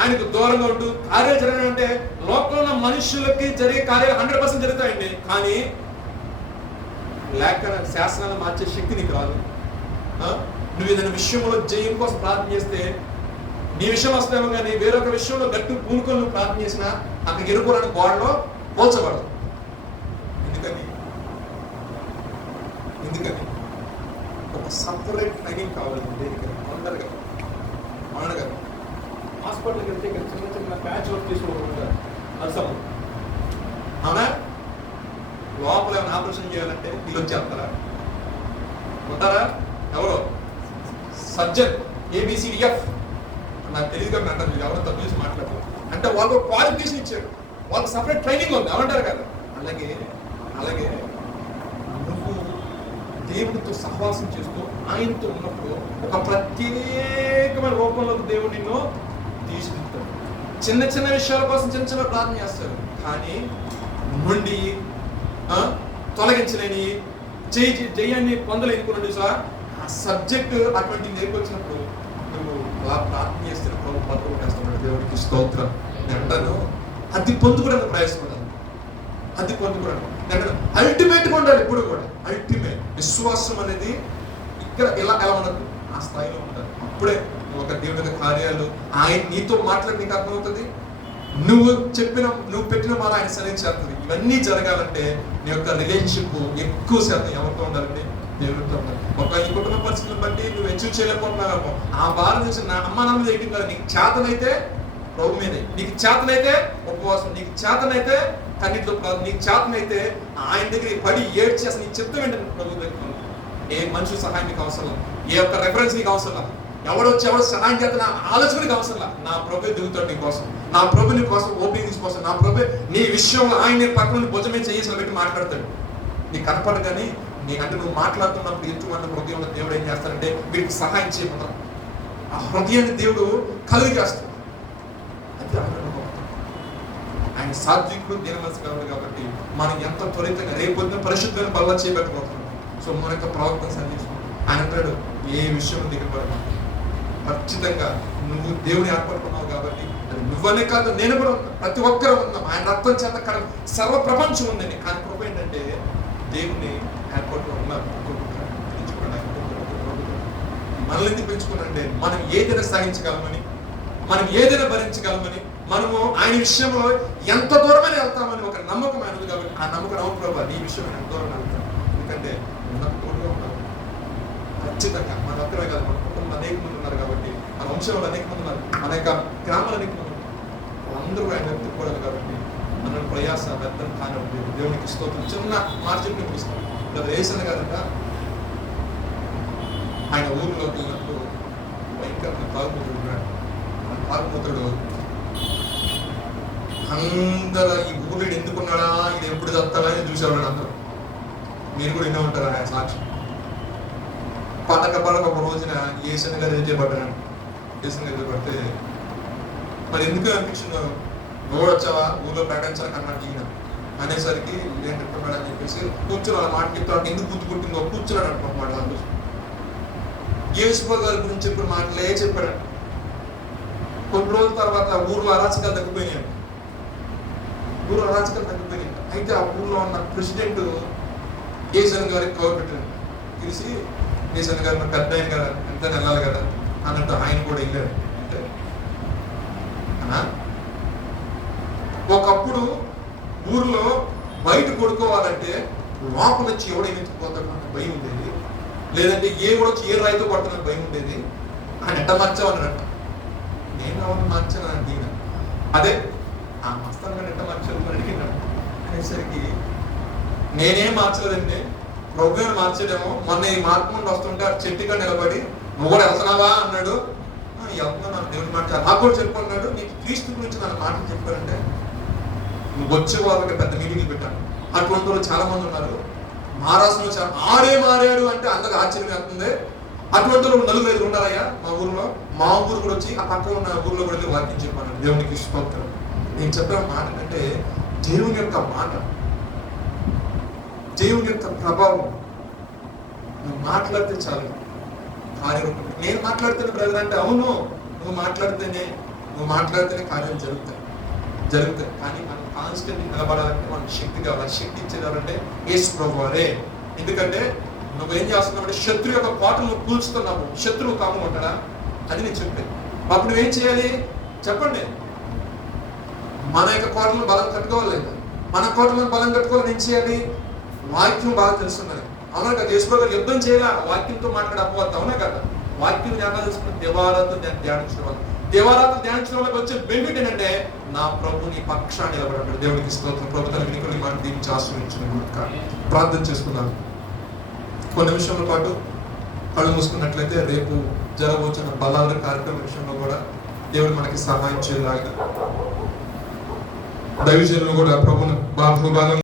ఆయనకు దూరంగా ఉంటూ కార్యాలు జరగాలంటే లోకంలో ఉన్న మనుషులకి జరిగే కార్యాలు 100% జరుగుతాయండి. కానీ లేఖన శాసనాలు మార్చే శక్తి నీకు రాదు. నువ్వు ఏదైనా విషయంలో జయం కోసం ప్రార్థన చేస్తే నీ విషయం వస్తాయేమో, కానీ వేరొక విషయంలో గట్టి పూనుకొని నువ్వు ప్రార్థన చేసినా అక్కడ ఎరుకోవడానికి గోడలో పోల్చబడదు. ఎందుకని ఒక సపరేట్ ట్రైనింగ్ కావాలి దేనికని. అందరిగా అవును కదా, హాస్పిటల్కి వెళ్తే ఇక్కడ చిన్న చిన్న ప్యాచ్ వర్క్ తీసుకోకుండా నర్సమ్మ అవునా, లోపల ఏమైనా ఆపరేషన్ చేయాలంటే వీళ్ళు వచ్చేస్తారా, ఉంటారా? ఎవరో సర్జన్ ABCDF నాకు తెలియదు కానీ అంటారు, మీరు ఎవరో తప్పు చేసి మాట్లాడతారు అంటే వాళ్ళు క్వాలిఫికేషన్ ఇచ్చారు, వాళ్ళకి సపరేట్ ట్రైనింగ్ ఉంది అవంటారు కదా. అలాగే నువ్వు దేవుడితో సహవాసం చేస్తూ ఆయనతో ఉన్నప్పుడు ఒక ప్రత్యేకమైన రూపంలోకి దేవుడు నిన్ను తీర్చిదిద్దుతాడు. చిన్న చిన్న విషయాల కోసం చిన్న చిన్న ప్రార్థన చేస్తారు, కానీ నుండి తొలగించలేని జయాన్ని పొందలేనుకున్నాడు సార్. ఆ సబ్జెక్ట్ అటువంటి నేర్కొచ్చినప్పుడు నువ్వు అలా ప్రార్థన చేస్తున్నప్పుడు పత్రం చేస్తున్నాడు. దేవుడికి స్తోత్రం. నేను అంటాను అది పొందుకోవడానికి ప్రయాసపడాలి. అది పొందుకోవడానికి అల్టిమేట్గా ఉండాలి. ఎప్పుడు కూడా అల్టిమేట్ విశ్వాసం అనేది ఇక్కడ ఎలా ఉండదు, ఆ స్థాయిలో ఉండాలి. అప్పుడే నువ్వు ఒక దేవుని కార్యాలు ఆయన నీతో మాట్లాడి నీకు అర్థమవుతుంది. నువ్వు పెట్టిన మాట ఆయన సరైన చేస్తుంది. ఇవన్నీ జరగాలంటే నీ యొక్క రిలేషన్షిప్ ఎక్కువ శాతం ఎవరితో ఉండాలంటే దేవుడితో ఉండాలి. ఒక ఈ కుటుంబ పరిస్థితులను బట్టి నువ్వు అచీవ్ చేయలేకపోతున్నావు, ఆ భారం నుంచి నా అమ్మ నాన్న చేయడం కదా. నీకు చేతనైతే ప్రభు మీదే, నీకు చేతనైతే ఉపవాసం, నీకు చేతనైతే కన్నీటితో ప్రార్థన, నీకు చేతనైతే ఆయన దగ్గర పడి ఏడ్చి అసలు నీకు చెప్తాం ఏంటంటే ప్రభు దగ్గర ఏ మనిషి సహాయం నీకు అవసరం, ఏ ఒక్క రెఫరెన్స్ నీకు అవసరం, ఎవరు సహాయం చేస్తున్న ఆలోచన నీకు అవసరం. నా ప్రభు దిగుతాడు నీ కోసం, నా ప్రభు నీ కోసం ఓపెనింగ్స్ కోసం, నా ప్రభు నీ విషయంలో ఆయన పక్కన భుజమే చేసి పెట్టి మాట్లాడతాడు. నీకు కనపడదు కానీ అంటే నువ్వు మాట్లాడుతున్నప్పుడు ఎటువంటి హృదయంలో దేవుడు ఏం చేస్తాడంటే వీటికి సహాయం చేయమంటారు. ఆ హృదయాన్ని దేవుడు కలిగేస్తాడు. అది ఆయన సాత్వికుడు దీనమనసు కావాలి కాబట్టి మనం ఎంత త్వరితంగా రేపొద్దున పరిశుద్ధమైన బల్ల చేయబెట్టబోతున్నాం. సో మన యొక్క ప్రవర్తన సందేశం ఆయన అంటాడు ఏ విషయం దిగబడదు. ఖచ్చితంగా నువ్వు దేవుని ఏర్పడుకున్నావు కాబట్టి అది నువ్వనే కాదు, నేను కూడా ఉన్నా, ప్రతి ఒక్కరూ ఉన్నాం. ఆయన రక్తం చేత సర్వ ప్రపంచం ఉందని. కానీ కృప ఏంటంటే దేవుని ఏర్పాటులో ఉన్నారు. మనల్ని ఎందుకు పెంచుకున్నారంటే మనం ఏదైనా సాధించగలమని, మనం ఏదైనా భరించగలమని, మనము ఆయన విషయంలో ఎంత దూరమైన వెళ్తామని ఒక నమ్మకం ఆయనది కాబట్టి ఆ నమ్మకం నమ్మ ప్రభావ నీ విషయం ఎంత దూరం వెళ్తాం. ఎందుకంటే ఉన్నత తోడుగా ఉన్నాం. ఖచ్చితంగా మన ఒక్కరే కాదు, మన కుటుంబంలో అనేక మంది ఉన్నారు కాబట్టి, మన వంశంలో అనేక మంది ఉన్నారు, మన యొక్క గ్రామాలు అనేక మంది ఉన్నారు. అందరూ ఆయన ఎత్తుకోవడాలి కాబట్టి మన ప్రయాస వ్యర్థం కానివ్వండి. దేవునికి స్తోత్రం. చిన్న మార్జిన్ ముగిస్తాం. రేసన్ గారంట ఆయన ఊరిలోకి వెళ్ళినప్పుడు భయంకరమైన తాగుమూతుడు ఉన్నాడు. ఆ తాగుమూతుడు అందరూ ఈ ఊళ్ళో ఎందుకున్నాడా, ఇది ఎప్పుడు చస్తాడా అని చూసేవాడు అందరూ. మీరు కూడా వినే ఉంటారు ఆయన సాక్షి. పడక ఒక రోజున ఏసన్ గారు ఎదురుపడ్డాడు. ఏసన్ గారు ఎదురుపడితే మరి ఎందుకు అనిపించిందో, నువ్వు వచ్చావా ఊళ్ళో ప్రకటించాలి అన్నాడు ఈయన అనేసరికి ఏంటంటున్నాడు అని చెప్పేసి కూర్చున్నాడు. మాట చెప్తాడు ఎందుకు గుర్తుకుంటుందో కూర్చున్నాడు అంటున్నాడు. వాళ్ళు యేసుప్రభు గారి గురించి చెప్పిన మాటలే చెప్పాడు. కొన్ని రోజుల తర్వాత ఊర్లో అరాచకాలు తగ్గిపోయినాయి. అయితే ఆ ఊర్లో ఉన్న ప్రెసిడెంట్ ఏసన్ గారికి కవర్ పెట్టాడు. తెలిసి ఏసన్ గారు పెద్ద ఆయన కదా, ఎంత వెళ్ళాలి కదా అన్నట్టు ఆయన కూడా వెళ్ళాడు. అంటే ఒకప్పుడు ఊర్లో బయట కొడుకోవాలంటే లోపల వచ్చి ఎవడైనా ఎత్తుకుపోతాడు అన్న భయం ఉండేది. లేదంటే ఏ కూడా వచ్చి ఏ రాయితో పడుతున్న భయం ఉండేది. ఆయన ఎట్ట మార్చావన్నట్ట. నేను ఎవరిని మార్చానంటే అదే ఆ మస్తాను ఎట్ట మార్చాను అడిగినాడు. అనేసరికి నేనేం మార్చలేదండి, ప్రభువుని మార్చడేమో. మొన్న ఈ మార్పు నుండి వస్తుంటే ఆ చెట్టుగా నిలబడి నువ్వు కూడా వెళ్తున్నావా అన్నాడు. వెళ్తున్నా నాకు దేవుని మాట నాకు కూడా చెప్పన్నాడు. నీకు క్రీస్తు గురించి నన్ను మాటలు చెప్పారంటే నువ్వు వచ్చే వాళ్ళకి పెద్ద మీటింగ్లు పెట్టాను. అటువంటి వాళ్ళు చాలా మంది ఉన్నారు. మహారాష్ట్రలో చాలా మారాడు అంటే అందరికి ఆశ్చర్యం అవుతుంది. అటువంటి వాళ్ళు నలుగురు ఐదు ఉన్నారయ్యా మా ఊర్లో. మా ఊరు కూడా వచ్చి ఆ పక్కన ఉన్న ఊర్లో కూడా వెళ్ళి వాక్యం చెప్పాను. దేవునికి స్తోత్రం. నేను చెప్పిన మాట అంటే దేవుని యొక్క మాట, దేవుని యొక్క ప్రభావం. నువ్వు మాట్లాడితే చాలు కార్యరూపం. నేను మాట్లాడితేనే బ్రదర్ అంటే అవును, నువ్వు మాట్లాడితేనే కార్యాలు జరుగుతాయి. కానీ మనం కాన్స్టెంట్ నిలబడాలంటే మనకు శక్తి కావాలి. శక్తి ఇచ్చేదారంటే యేసు ప్రభువారే. ఎందుకంటే నువ్వేం చేస్తున్నావు అంటే శత్రు యొక్క కోటలు నువ్వు కూల్చుతున్నావు. శత్రువు కాము ఉంటాడా? అది నేను చెప్పేది. అప్పుడు నువ్వేం చేయాలి చెప్పండి? మన యొక్క కోటలను బలం కట్టుకోవాలి లేదా? మన కోటలను బలం కట్టుకోవాలి ఏం చేయాలి? వాక్యం బాగా తెలుస్తున్నది. అవునా కదా? యేసు గారు యుద్ధం చేయాలా? వాక్యంతో మాట్లాడకపోవద్దు. అవునా కదా? వాక్యం జ్ఞాపకం చేసుకుని దేవాలతో ధ్యానించడం వల్ల, దేవాలతో ధ్యానించడం వల్ల వచ్చే బెనిఫిట్ ఏంటంటే నా ప్రభు నీ పక్షాన్ని నిలబడ్డాడు. దేవుడికి స్తోత్రం. ప్రభు తన వినికుని మాట దీనికి ఆశ్రయించిన ప్రార్థన చేసుకున్నాను. కొన్ని నిమిషాల పాటు కళ్ళు మూసుకున్నట్లయితే రేపు జరగవచ్చిన బలాల కార్యక్రమం విషయంలో కూడా దేవుడు మనకి సహాయం చేయలాగా దైవజనులు కూడా ప్రభువును బాధ